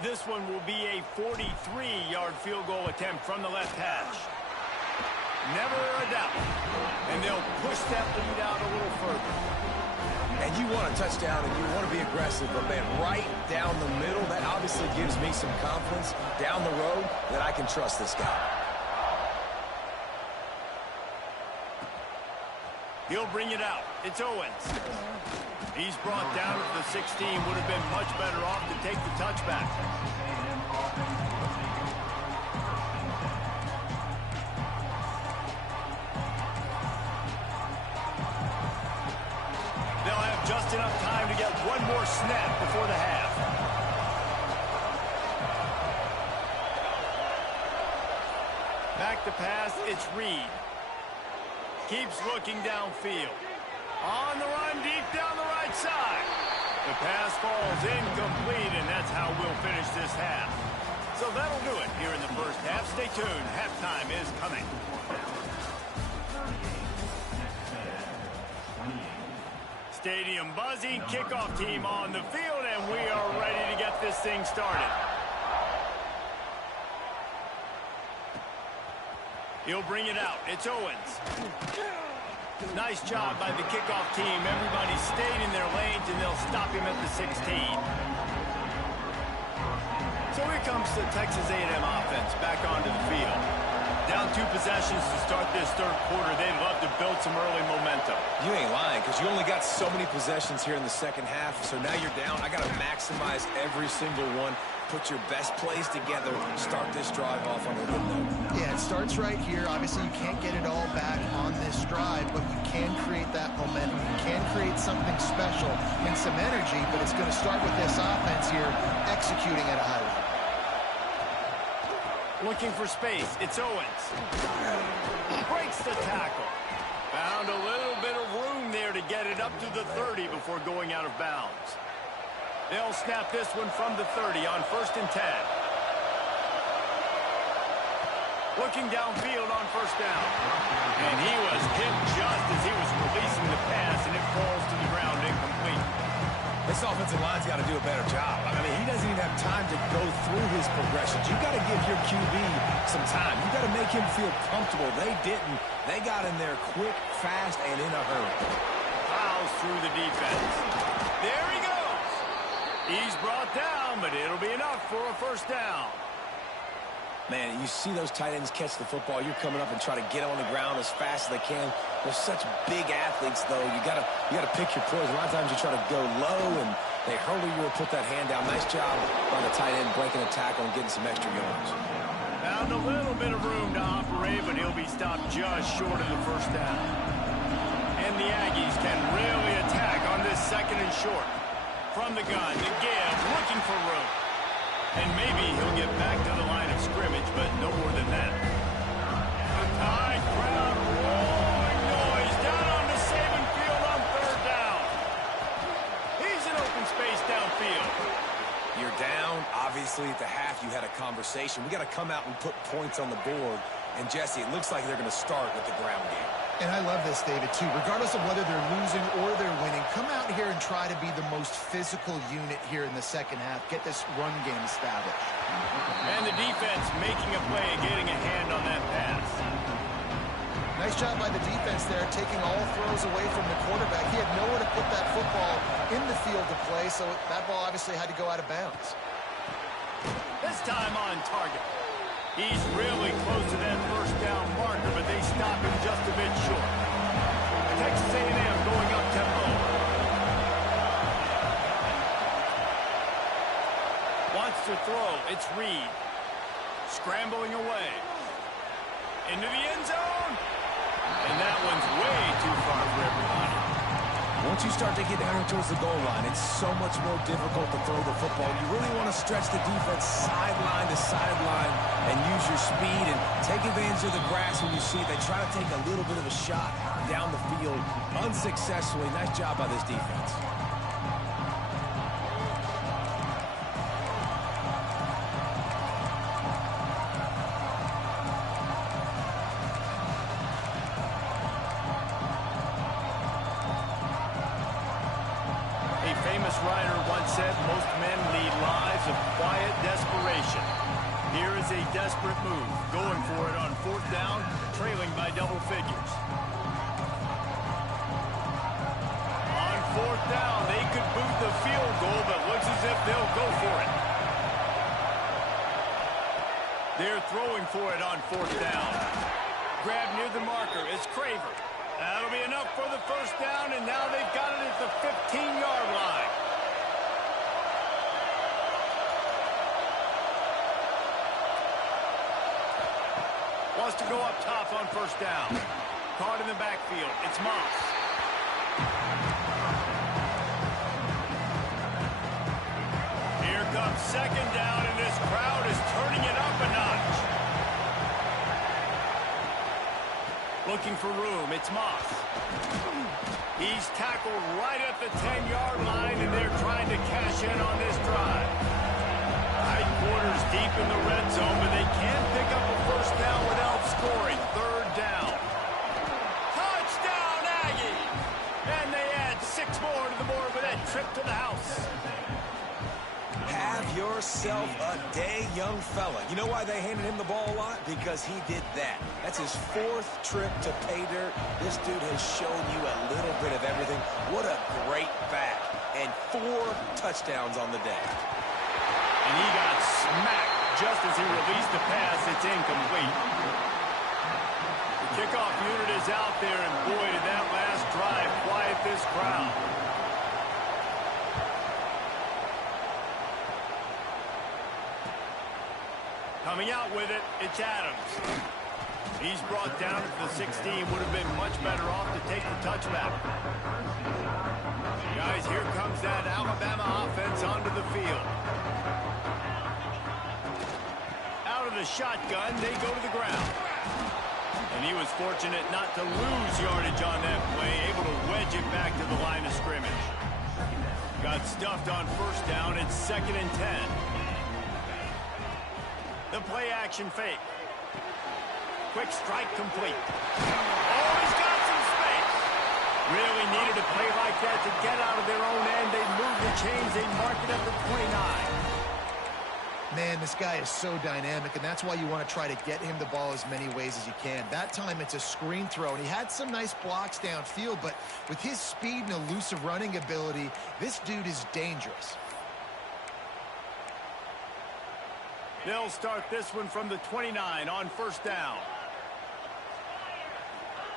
This one will be a 43-yard field goal attempt from the left hash. Never a doubt. And they'll push that lead out a little further. And you want a touchdown and you want to be aggressive, but, man, right down the middle, that obviously gives me some confidence down the road that I can trust this guy. He'll bring it out. It's Owens. He's brought down at the 16. Would have been much better off to take the touchback. They'll have just enough time to get one more snap before the half. Back to pass, it's Reed. Keeps looking downfield. On the run, deep down the right side. The pass falls incomplete, and that's how we'll finish this half. So that'll do it here in the first half. Stay tuned. Halftime is coming. Stadium buzzing, kickoff team on the field, and we are ready to get this thing started. He'll bring it out. It's Owens. Nice job by the kickoff team. Everybody stayed in their lanes, and they'll stop him at the 16. So here comes the Texas A&M offense back onto the field. Down 2 possessions to start this third quarter. They'd love to build some early momentum. You ain't lying, because you only got so many possessions here in the second half. So now you're down. I got to maximize every single one. Put your best plays together. Start this drive off on a good note. Yeah, it starts right here. Obviously, you can't get it all back on this drive, but you can create that momentum. You can create something special and some energy, but it's going to start with this offense here executing at a high level. Looking for space. It's Owens. Breaks the tackle. Found a little bit of room there to get it up to the 30 before going out of bounds. They'll snap this one from the 30 on 1st and 10. Looking downfield on 1st down. And he was hit just as he was releasing the pass, and it falls to the ground incomplete. This offensive line's got to do a better job. I mean, he doesn't even have time to go through his progressions. You got to give your QB some time. You got to make him feel comfortable. They didn't. They got in there quick, fast, and in a hurry. Fouls through the defense. There he goes. He's brought down, but it'll be enough for a 1st down. Man, you see those tight ends catch the football. You're coming up and try to get them on the ground as fast as they can. They're such big athletes, though. You gotta pick your poison. A lot of times you try to go low, and they hurl you or put that hand down. Nice job by the tight end breaking a tackle and getting some extra yards. Found a little bit of room to operate, but he'll be stopped just short of the 1st down. And the Aggies can really attack on this 2nd and short. From the gun, the give, looking for room. And maybe he'll get back to the line of scrimmage, but no more than that. The Tide crowd roaring noise down on the Saban field on 3rd down. He's in open space downfield. You're down. Obviously, at the half, you had a conversation. We got to come out and put points on the board. And, Jesse, it looks like they're going to start with the ground game. And I love this, David, too. Regardless of whether they're losing or they're winning, come out here and try to be the most physical unit here in the second half. Get this run game established. And the defense making a play, getting a hand on that pass. Nice job by the defense there, taking all throws away from the quarterback. He had nowhere to put that football in the field to play, so that ball obviously had to go out of bounds. This time on target. He's really close to that 1st down marker, but they stop him just a bit short. Texas A&M going up tempo. Wants to throw. It's Reed. Scrambling away. Into the end zone. And that one's way too far for everybody. Once you start to get down towards the goal line, it's so much more difficult to throw the football. You really want to stretch the defense sideline to sideline and use your speed and take advantage of the grass when you see it. They try to take a little bit of a shot down the field unsuccessfully. Nice job by this defense. Ryder once said most men lead lives of quiet desperation. Here is a desperate move, going for it on 4th down, trailing by double figures. On 4th down, they could boot the field goal, but looks as if they'll go for it. They're throwing for it on 4th down. Grab near the marker, it's Craver. That'll be enough for the 1st down, and now they've got it at the 15-yard line. Wants to go up top on 1st down. Caught in the backfield. It's Moss. Second down, and this crowd is turning it up a notch. Looking for room, it's Moss. He's tackled right at the 10-yard line, and they're trying to cash in on this drive. Tight quarters deep in the red zone, but they can't pick up a first down without scoring. Third down. Touchdown, Aggie! And they add 6 more to the board with that trip to the house. Have yourself a day, young fella. You know why they handed him the ball a lot? Because he did that. That's his 4th trip to pay dirt. This dude has shown you a little bit of everything. What a great back. And 4 touchdowns on the day. And he got smacked just as he released the pass. It's incomplete. The kickoff unit is out there, and boy, did that last drive quiet this crowd. Coming out with it, it's Adams. He's brought down at the 16. Would have been much better off to take the touchback. Guys, here comes that Alabama offense onto the field. Out of the shotgun, they go to the ground. And he was fortunate not to lose yardage on that play, able to wedge it back to the line of scrimmage. Got stuffed on first down. It's 2nd and 10. The play action fake. Quick strike complete. Oh, he's got some space. Really needed a play like that to get out of their own end. They move the chains. They mark it at the 29. Man, this guy is so dynamic, and that's why you want to try to get him the ball as many ways as you can. That time, it's a screen throw, and he had some nice blocks downfield, but with his speed and elusive running ability, this dude is dangerous. They'll start this one from the 29 on first down.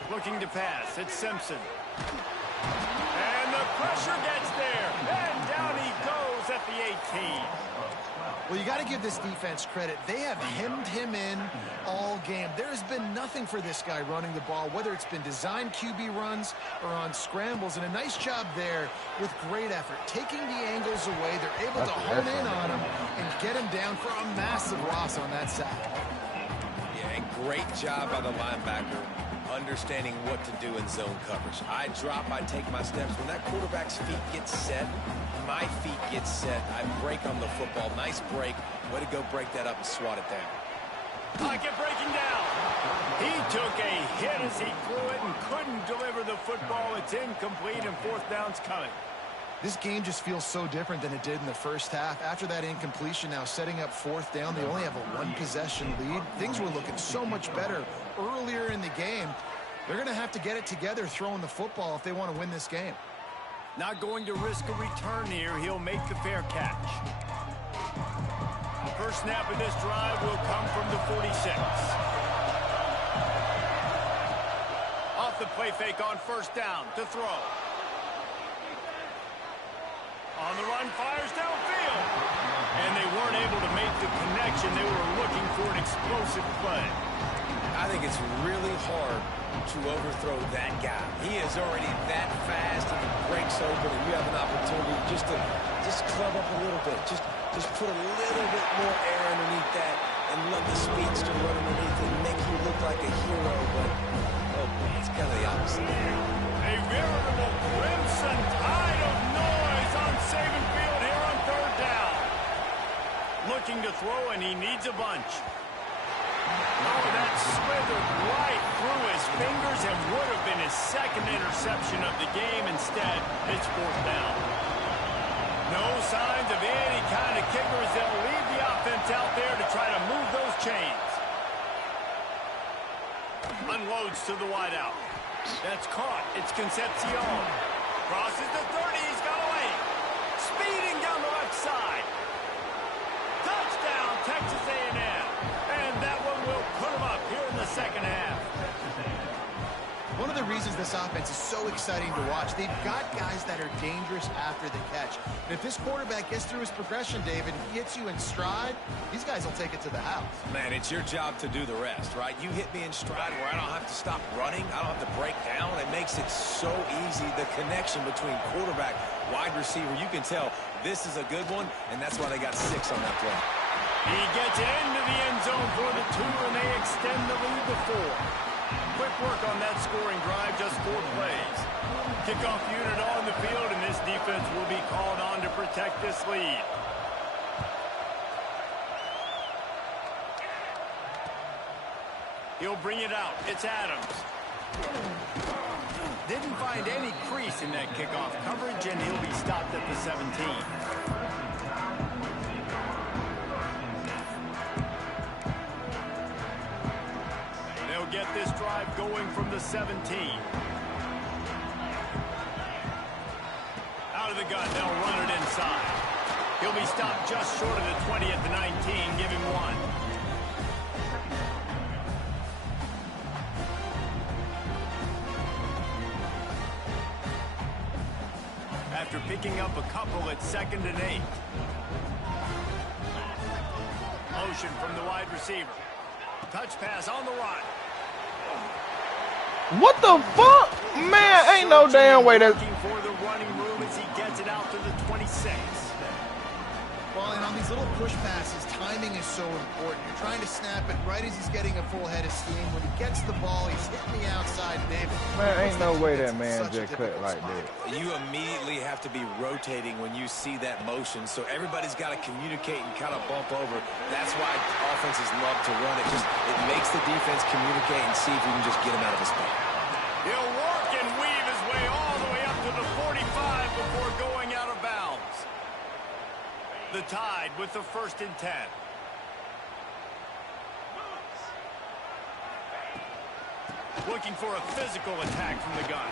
Looking to pass. It's Simpson. And the pressure gets there. And down he goes at the 18. Well, you got to give this defense credit. They have hemmed him in all game. There has been nothing for this guy running the ball, whether it's been designed QB runs or on scrambles. And a nice job there with great effort. Taking the angles away, they're able to hone in on him and get him down for a massive loss on that side. Yeah, and great job by the linebacker understanding what to do in zone coverage. I drop, I take my steps. When that quarterback's feet get set, my feet get set, I break on the football. Nice break. Way to go break that up and swat it down. Pocket breaking down. He took a hit as he threw it and couldn't deliver the football. It's incomplete, and 4th down's coming. This game just feels so different than it did in the first half. After that incompletion, now setting up 4th down, they only have a 1-possession lead. Things were looking so much better earlier in the game. They're going to have to get it together throwing the football if they want to win this game. Not going to risk a return here. He'll make the fair catch. The first snap of this drive will come from the 46. Off the play fake on first down to throw. On the run, fires downfield. And they weren't able to make the connection. They were looking for an explosive play. I think it's really hard to overthrow that guy. He is already that fast, and he breaks open, and you have an opportunity just to club up a little bit. Just put a little bit more air underneath that and let the speedster run underneath it and make you look like a hero. But, oh boy, it's kind of the opposite. A veritable crimson tide of noise on Saban Field here on 3rd down. Looking to throw, and he needs a bunch. Oh, that slithered right through his fingers and would have been his 2nd interception of the game. Instead, it's 4th down. No signs of any kind of kicker as they'll leave the offense out there to try to move those chains. Unloads to the wideout. That's caught. It's Concepcion. Crosses the 30. He's got away. Speeding down the left side. Touchdown, Texas A&M. And that one will put him up here in the second half. One of the reasons this offense is so exciting to watch. They've got guys that are dangerous after the catch. And if this quarterback gets through his progression, David, and gets you in stride, these guys will take it to the house. Man, it's your job to do the rest, right? You hit me in stride where I don't have to stop running. I don't have to break down. It makes it so easy. The connection between quarterback, wide receiver, you can tell this is a good one, and that's why they got 6 on that play. He gets it into the end zone for the 2, and they extend the lead to 4. Quick work on that scoring drive, just 4 plays. Kickoff unit on the field, and this defense will be called on to protect this lead. He'll bring it out. It's Adams. Didn't find any crease in that kickoff coverage, and he'll be stopped at the 17. Get this drive going from the 17. Out of the gun, they'll run it inside. He'll be stopped just short of the 20 at the 19, give him 1. After picking up a couple at 2nd and 8. Motion from the wide receiver. Touch pass on the run. What the fuck? Man, ain't no damn way that... Looking for the running room as he gets it out to the 26. Well, and on these little push passes, timing is so important. You're trying to snap it right as he's getting a full head of steam. When he gets the ball, he's hitting the outside, David. Man, ain't no way that man just cut like that. You immediately have to be rotating when you see that motion, so everybody's got to communicate and kind of bump over. That's why offenses love to run it. It makes the defense communicate and see if you can just get him out of his spot. He'll work and weave his way all the way up to the 45 before going out of bounds. The Tide with the 1st and 10. Looking for a physical attack from the gun.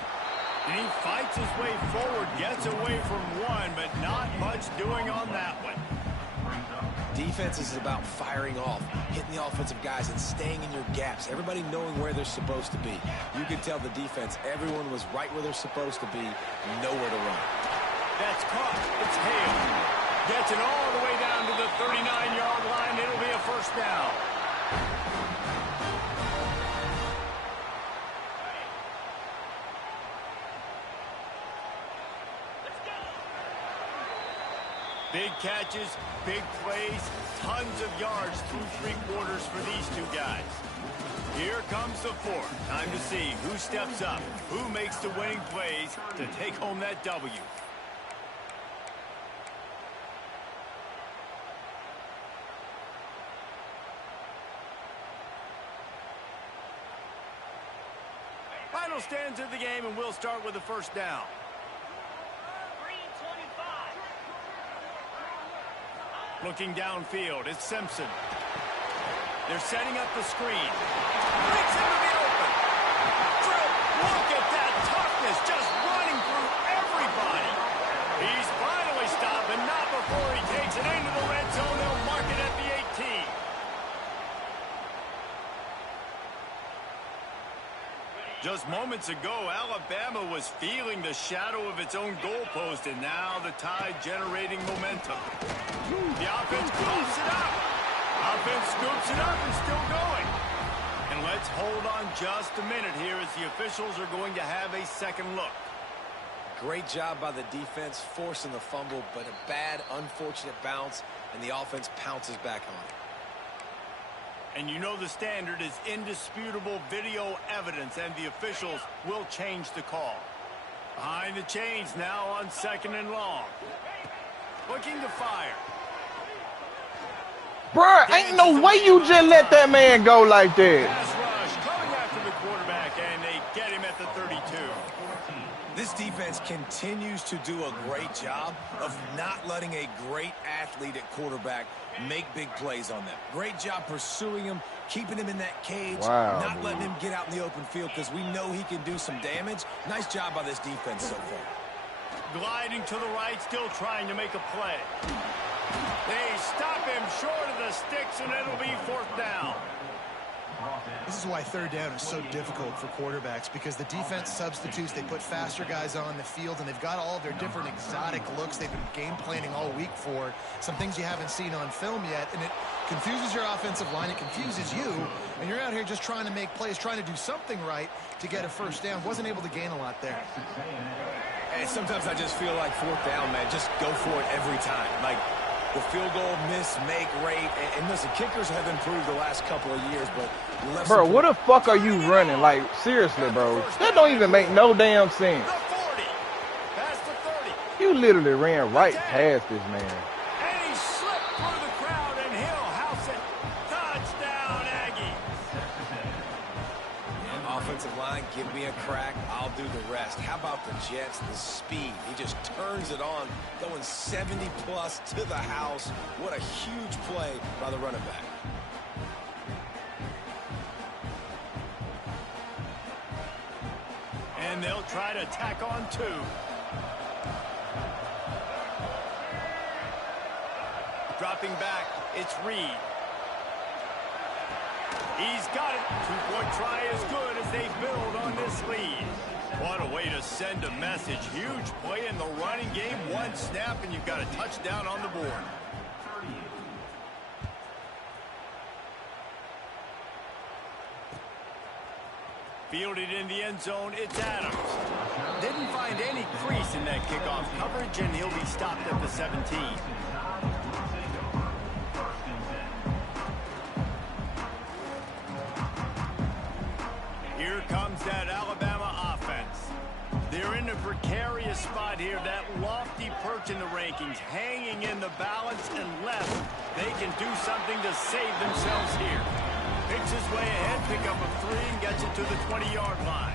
And he fights his way forward, gets away from 1, but not much doing on that one. Defense is about firing off, hitting the offensive guys, and staying in your gaps. Everybody knowing where they're supposed to be. You can tell the defense, everyone was right where they're supposed to be, nowhere to run. That's caught. It's Hale. Gets it all the way down to the 39-yard line. It'll be a 1st down. Big catches, big plays, tons of yards through 3 quarters for these 2 guys. Here comes the 4th. Time to see who steps up, who makes the winning plays to take home that W. Final stands of the game, and we'll start with the 1st down. Looking downfield, it's Simpson. They're setting up the screen. Breaks into the open. Drill, look at that toughness, just running through everybody. He's finally stopped, and not before he takes it into the red zone. They'll mark it at the 18. Just moments ago, Alabama was feeling the shadow of its own goalpost, and now the Tide generating momentum. The offense coughs it up. Offense scoops it up and still going. And let's hold on just a minute here as the officials are going to have a second look. Great job by the defense, forcing the fumble, but a bad, unfortunate bounce, and the offense pounces back on it. And you know the standard is indisputable video evidence, and the officials will change the call. Behind the chains now on 2nd and long. Looking to fire. Bruh, ain't no way you just let that man go like that. Pass rush coming after the quarterback, and they get him at the 32. This defense continues to do a great job of not letting a great athlete at quarterback make big plays on them. Great job pursuing him, keeping him in that cage, not letting him get out in the open field because we know he can do some damage. Nice job by this defense so far. Gliding to the right, still trying to make a play. They stop him short of the sticks, and it'll be 4th down. This is why third down is so difficult for quarterbacks, because the defense substitutes, they put faster guys on the field, and they've got all of their different exotic looks they've been game planning all week for, some things you haven't seen on film yet, and it confuses your offensive line, it confuses you, and you're out here just trying to make plays, trying to do something right to get a first down. Wasn't able to gain a lot there. And sometimes I just feel like fourth down, man, just go for it every time. Like, the field goal miss-make rate, and listen, kickers have improved the last couple of years, but bro, what the fuck are you running? Like, seriously, bro, that don't even make no damn sense. You literally ran right past this man. And he slipped through the crowd, and he'll house it. Touchdown, Aggie. Offensive line, give me a crack, I'll do the rest. How about the Jets, the speed? He just turns it on, going 70-plus to the house. What a huge play by the running back. And they'll try to tack on 2. Dropping back, it's Reed. He's got it. 2-point try as good as they build on this lead. What a way to send a message. Huge play in the running game. One snap, and you've got a touchdown on the board. Fielded in the end zone, it's Adams. Didn't find any crease in that kickoff coverage, and he'll be stopped at the 17. Here comes that Alabama offense. They're in a precarious spot here, that lofty perch in the rankings, hanging in the balance, unless they can do something to save themselves here. Picks his way ahead, pick up a 3, and gets it to the 20-yard line.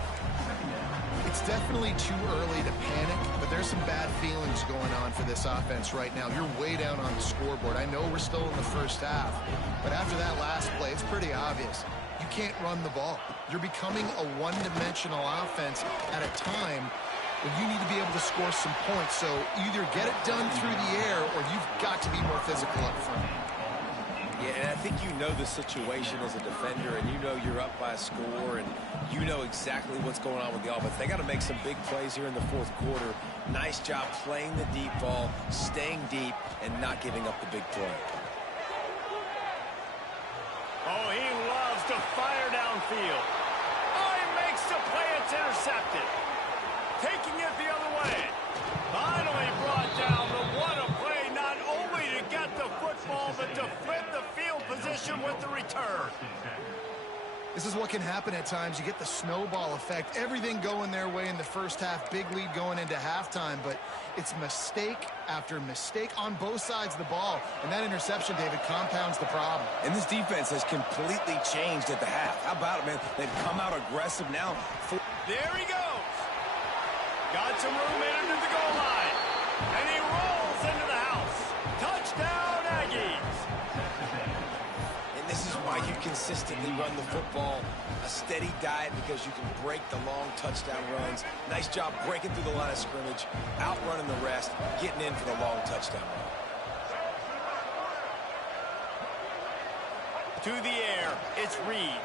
It's definitely too early to panic, but there's some bad feelings going on for this offense right now. You're way down on the scoreboard. I know we're still in the first half, but after that last play, it's pretty obvious. You can't run the ball. You're becoming a one-dimensional offense at a time when you need to be able to score some points. So either get it done through the air, or you've got to be more physical up front. Yeah, and I think you know the situation as a defender, and you know you're up by a score, and you know exactly what's going on with the offense. They got to make some big plays here in the fourth quarter. Nice job playing the deep ball, staying deep, and not giving up the big play. Oh, he loves to fire downfield. Oh, he makes the play. It's intercepted. Taking it the other way. Finally brought down, but what a play, not only to get the football, but to flip the field position with the return. This is what can happen at times. You get the snowball effect. Everything going their way in the first half. Big lead going into halftime, but it's mistake after mistake on both sides of the ball. And that interception, David, compounds the problem. And this defense has completely changed at the half. How about it, man? They've come out aggressive now. There he goes. Got some room in under the goal line. And he rolls into the house. Touchdown, Aggies. And this is why you consistently run the football. A steady diet, because you can break the long touchdown runs. Nice job breaking through the line of scrimmage, outrunning the rest, getting in for the long touchdown run. To the air, it's Reed.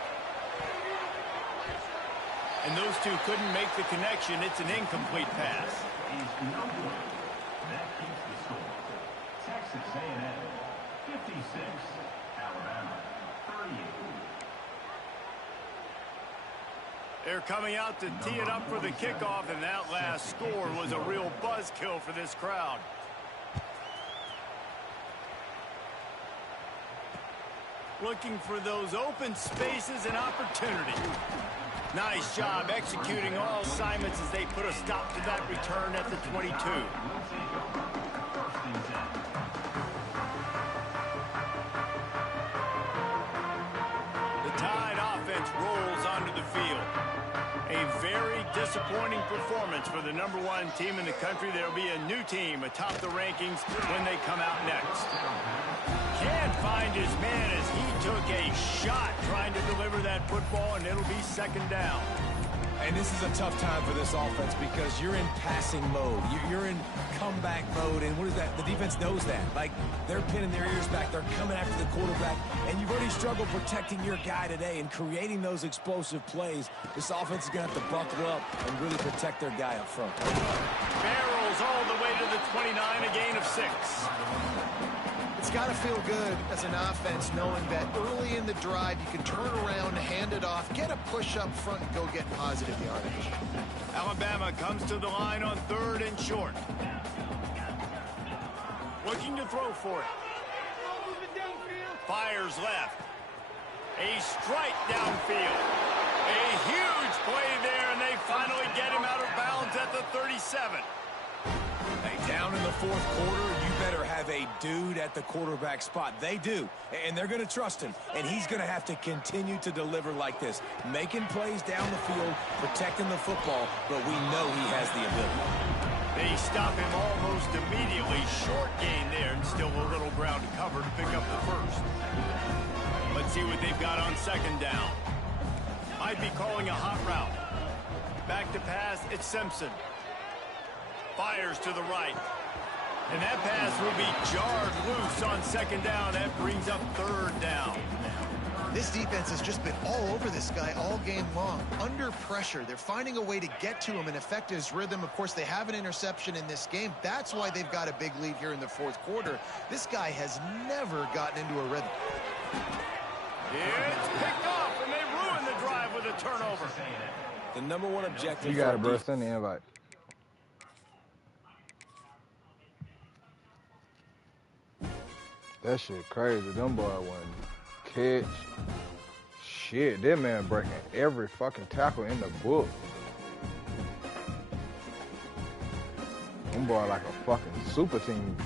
And those two couldn't make the connection. It's an incomplete pass. That keeps the score. Texas A&M 56, Alabama 38. They're coming out to tee it up for the kickoff, and that last score was a real buzzkill for this crowd. Looking for those open spaces and opportunity. Nice job executing all assignments as they put a stop to that return at the 22. The Tide offense rolls onto the field. A very disappointing performance for the #1 team in the country. There'll be a new team atop the rankings when they come out next. Can't find his man as he took a shot trying to deliver that football, and it'll be second down. And this is a tough time for this offense because you're in passing mode. You're in comeback mode, and what is that? The defense knows that. Like, they're pinning their ears back. They're coming after the quarterback, and you've already struggled protecting your guy today and creating those explosive plays. This offense is going to have to buckle up and really protect their guy up front. Barrels all the way to the 29, a gain of 6. It's got to feel good as an offense knowing that early in the drive you can turn around, hand it off, get a push up front, and go get positive yardage. Alabama comes to the line on 3rd and short. Looking to throw for it. Fires left. A strike downfield. A huge play there, and they finally get him out of bounds at the 37. Hey, down in the 4th quarter, you better have a dude at the quarterback spot. They do, and they're going to trust him, and he's going to have to continue to deliver like this, making plays down the field, protecting the football, but we know he has the ability. They stop him almost immediately. Short gain there, and still a little ground to cover to pick up the first. Let's see what they've got on 2nd down. Might be calling a hot route. Back to pass, it's Simpson. Fires to the right. And that pass will be jarred loose on 2nd down. That brings up 3rd down. This defense has just been all over this guy all game long. Under pressure, they're finding a way to get to him and affect his rhythm. Of course, they have an interception in this game. That's why they've got a big lead here in the 4th quarter. This guy has never gotten into a rhythm. It's picked off, and they ruin the drive with a turnover. The #1 objective. You got it, bro. Send the invite. That shit crazy. Them boy wasn't catch. Shit, that man breaking every fucking tackle in the book. Them boy like a fucking super team.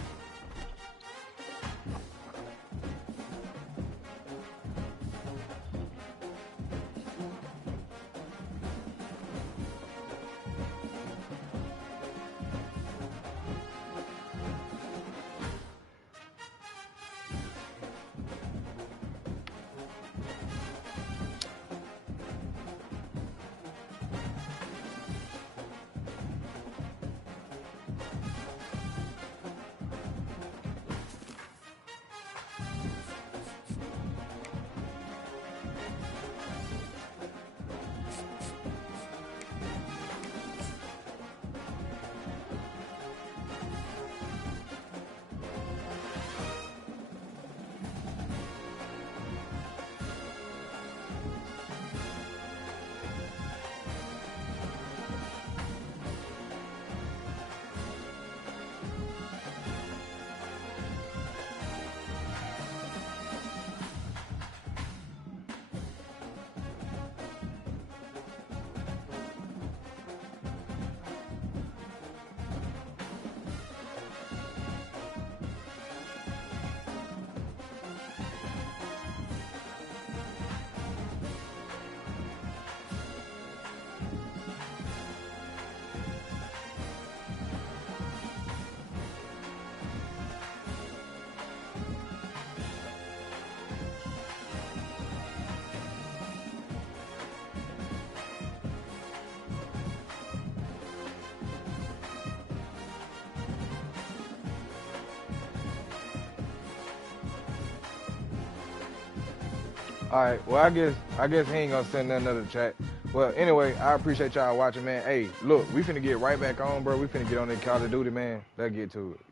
All right, well, I guess he ain't gonna send another chat. Well, anyway, I appreciate y'all watching, man. Hey, look, we finna get right back on, bro. We finna get on that Call of Duty, man. Let's get to it.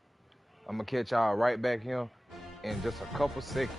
I'm gonna catch y'all right back here in just a couple seconds.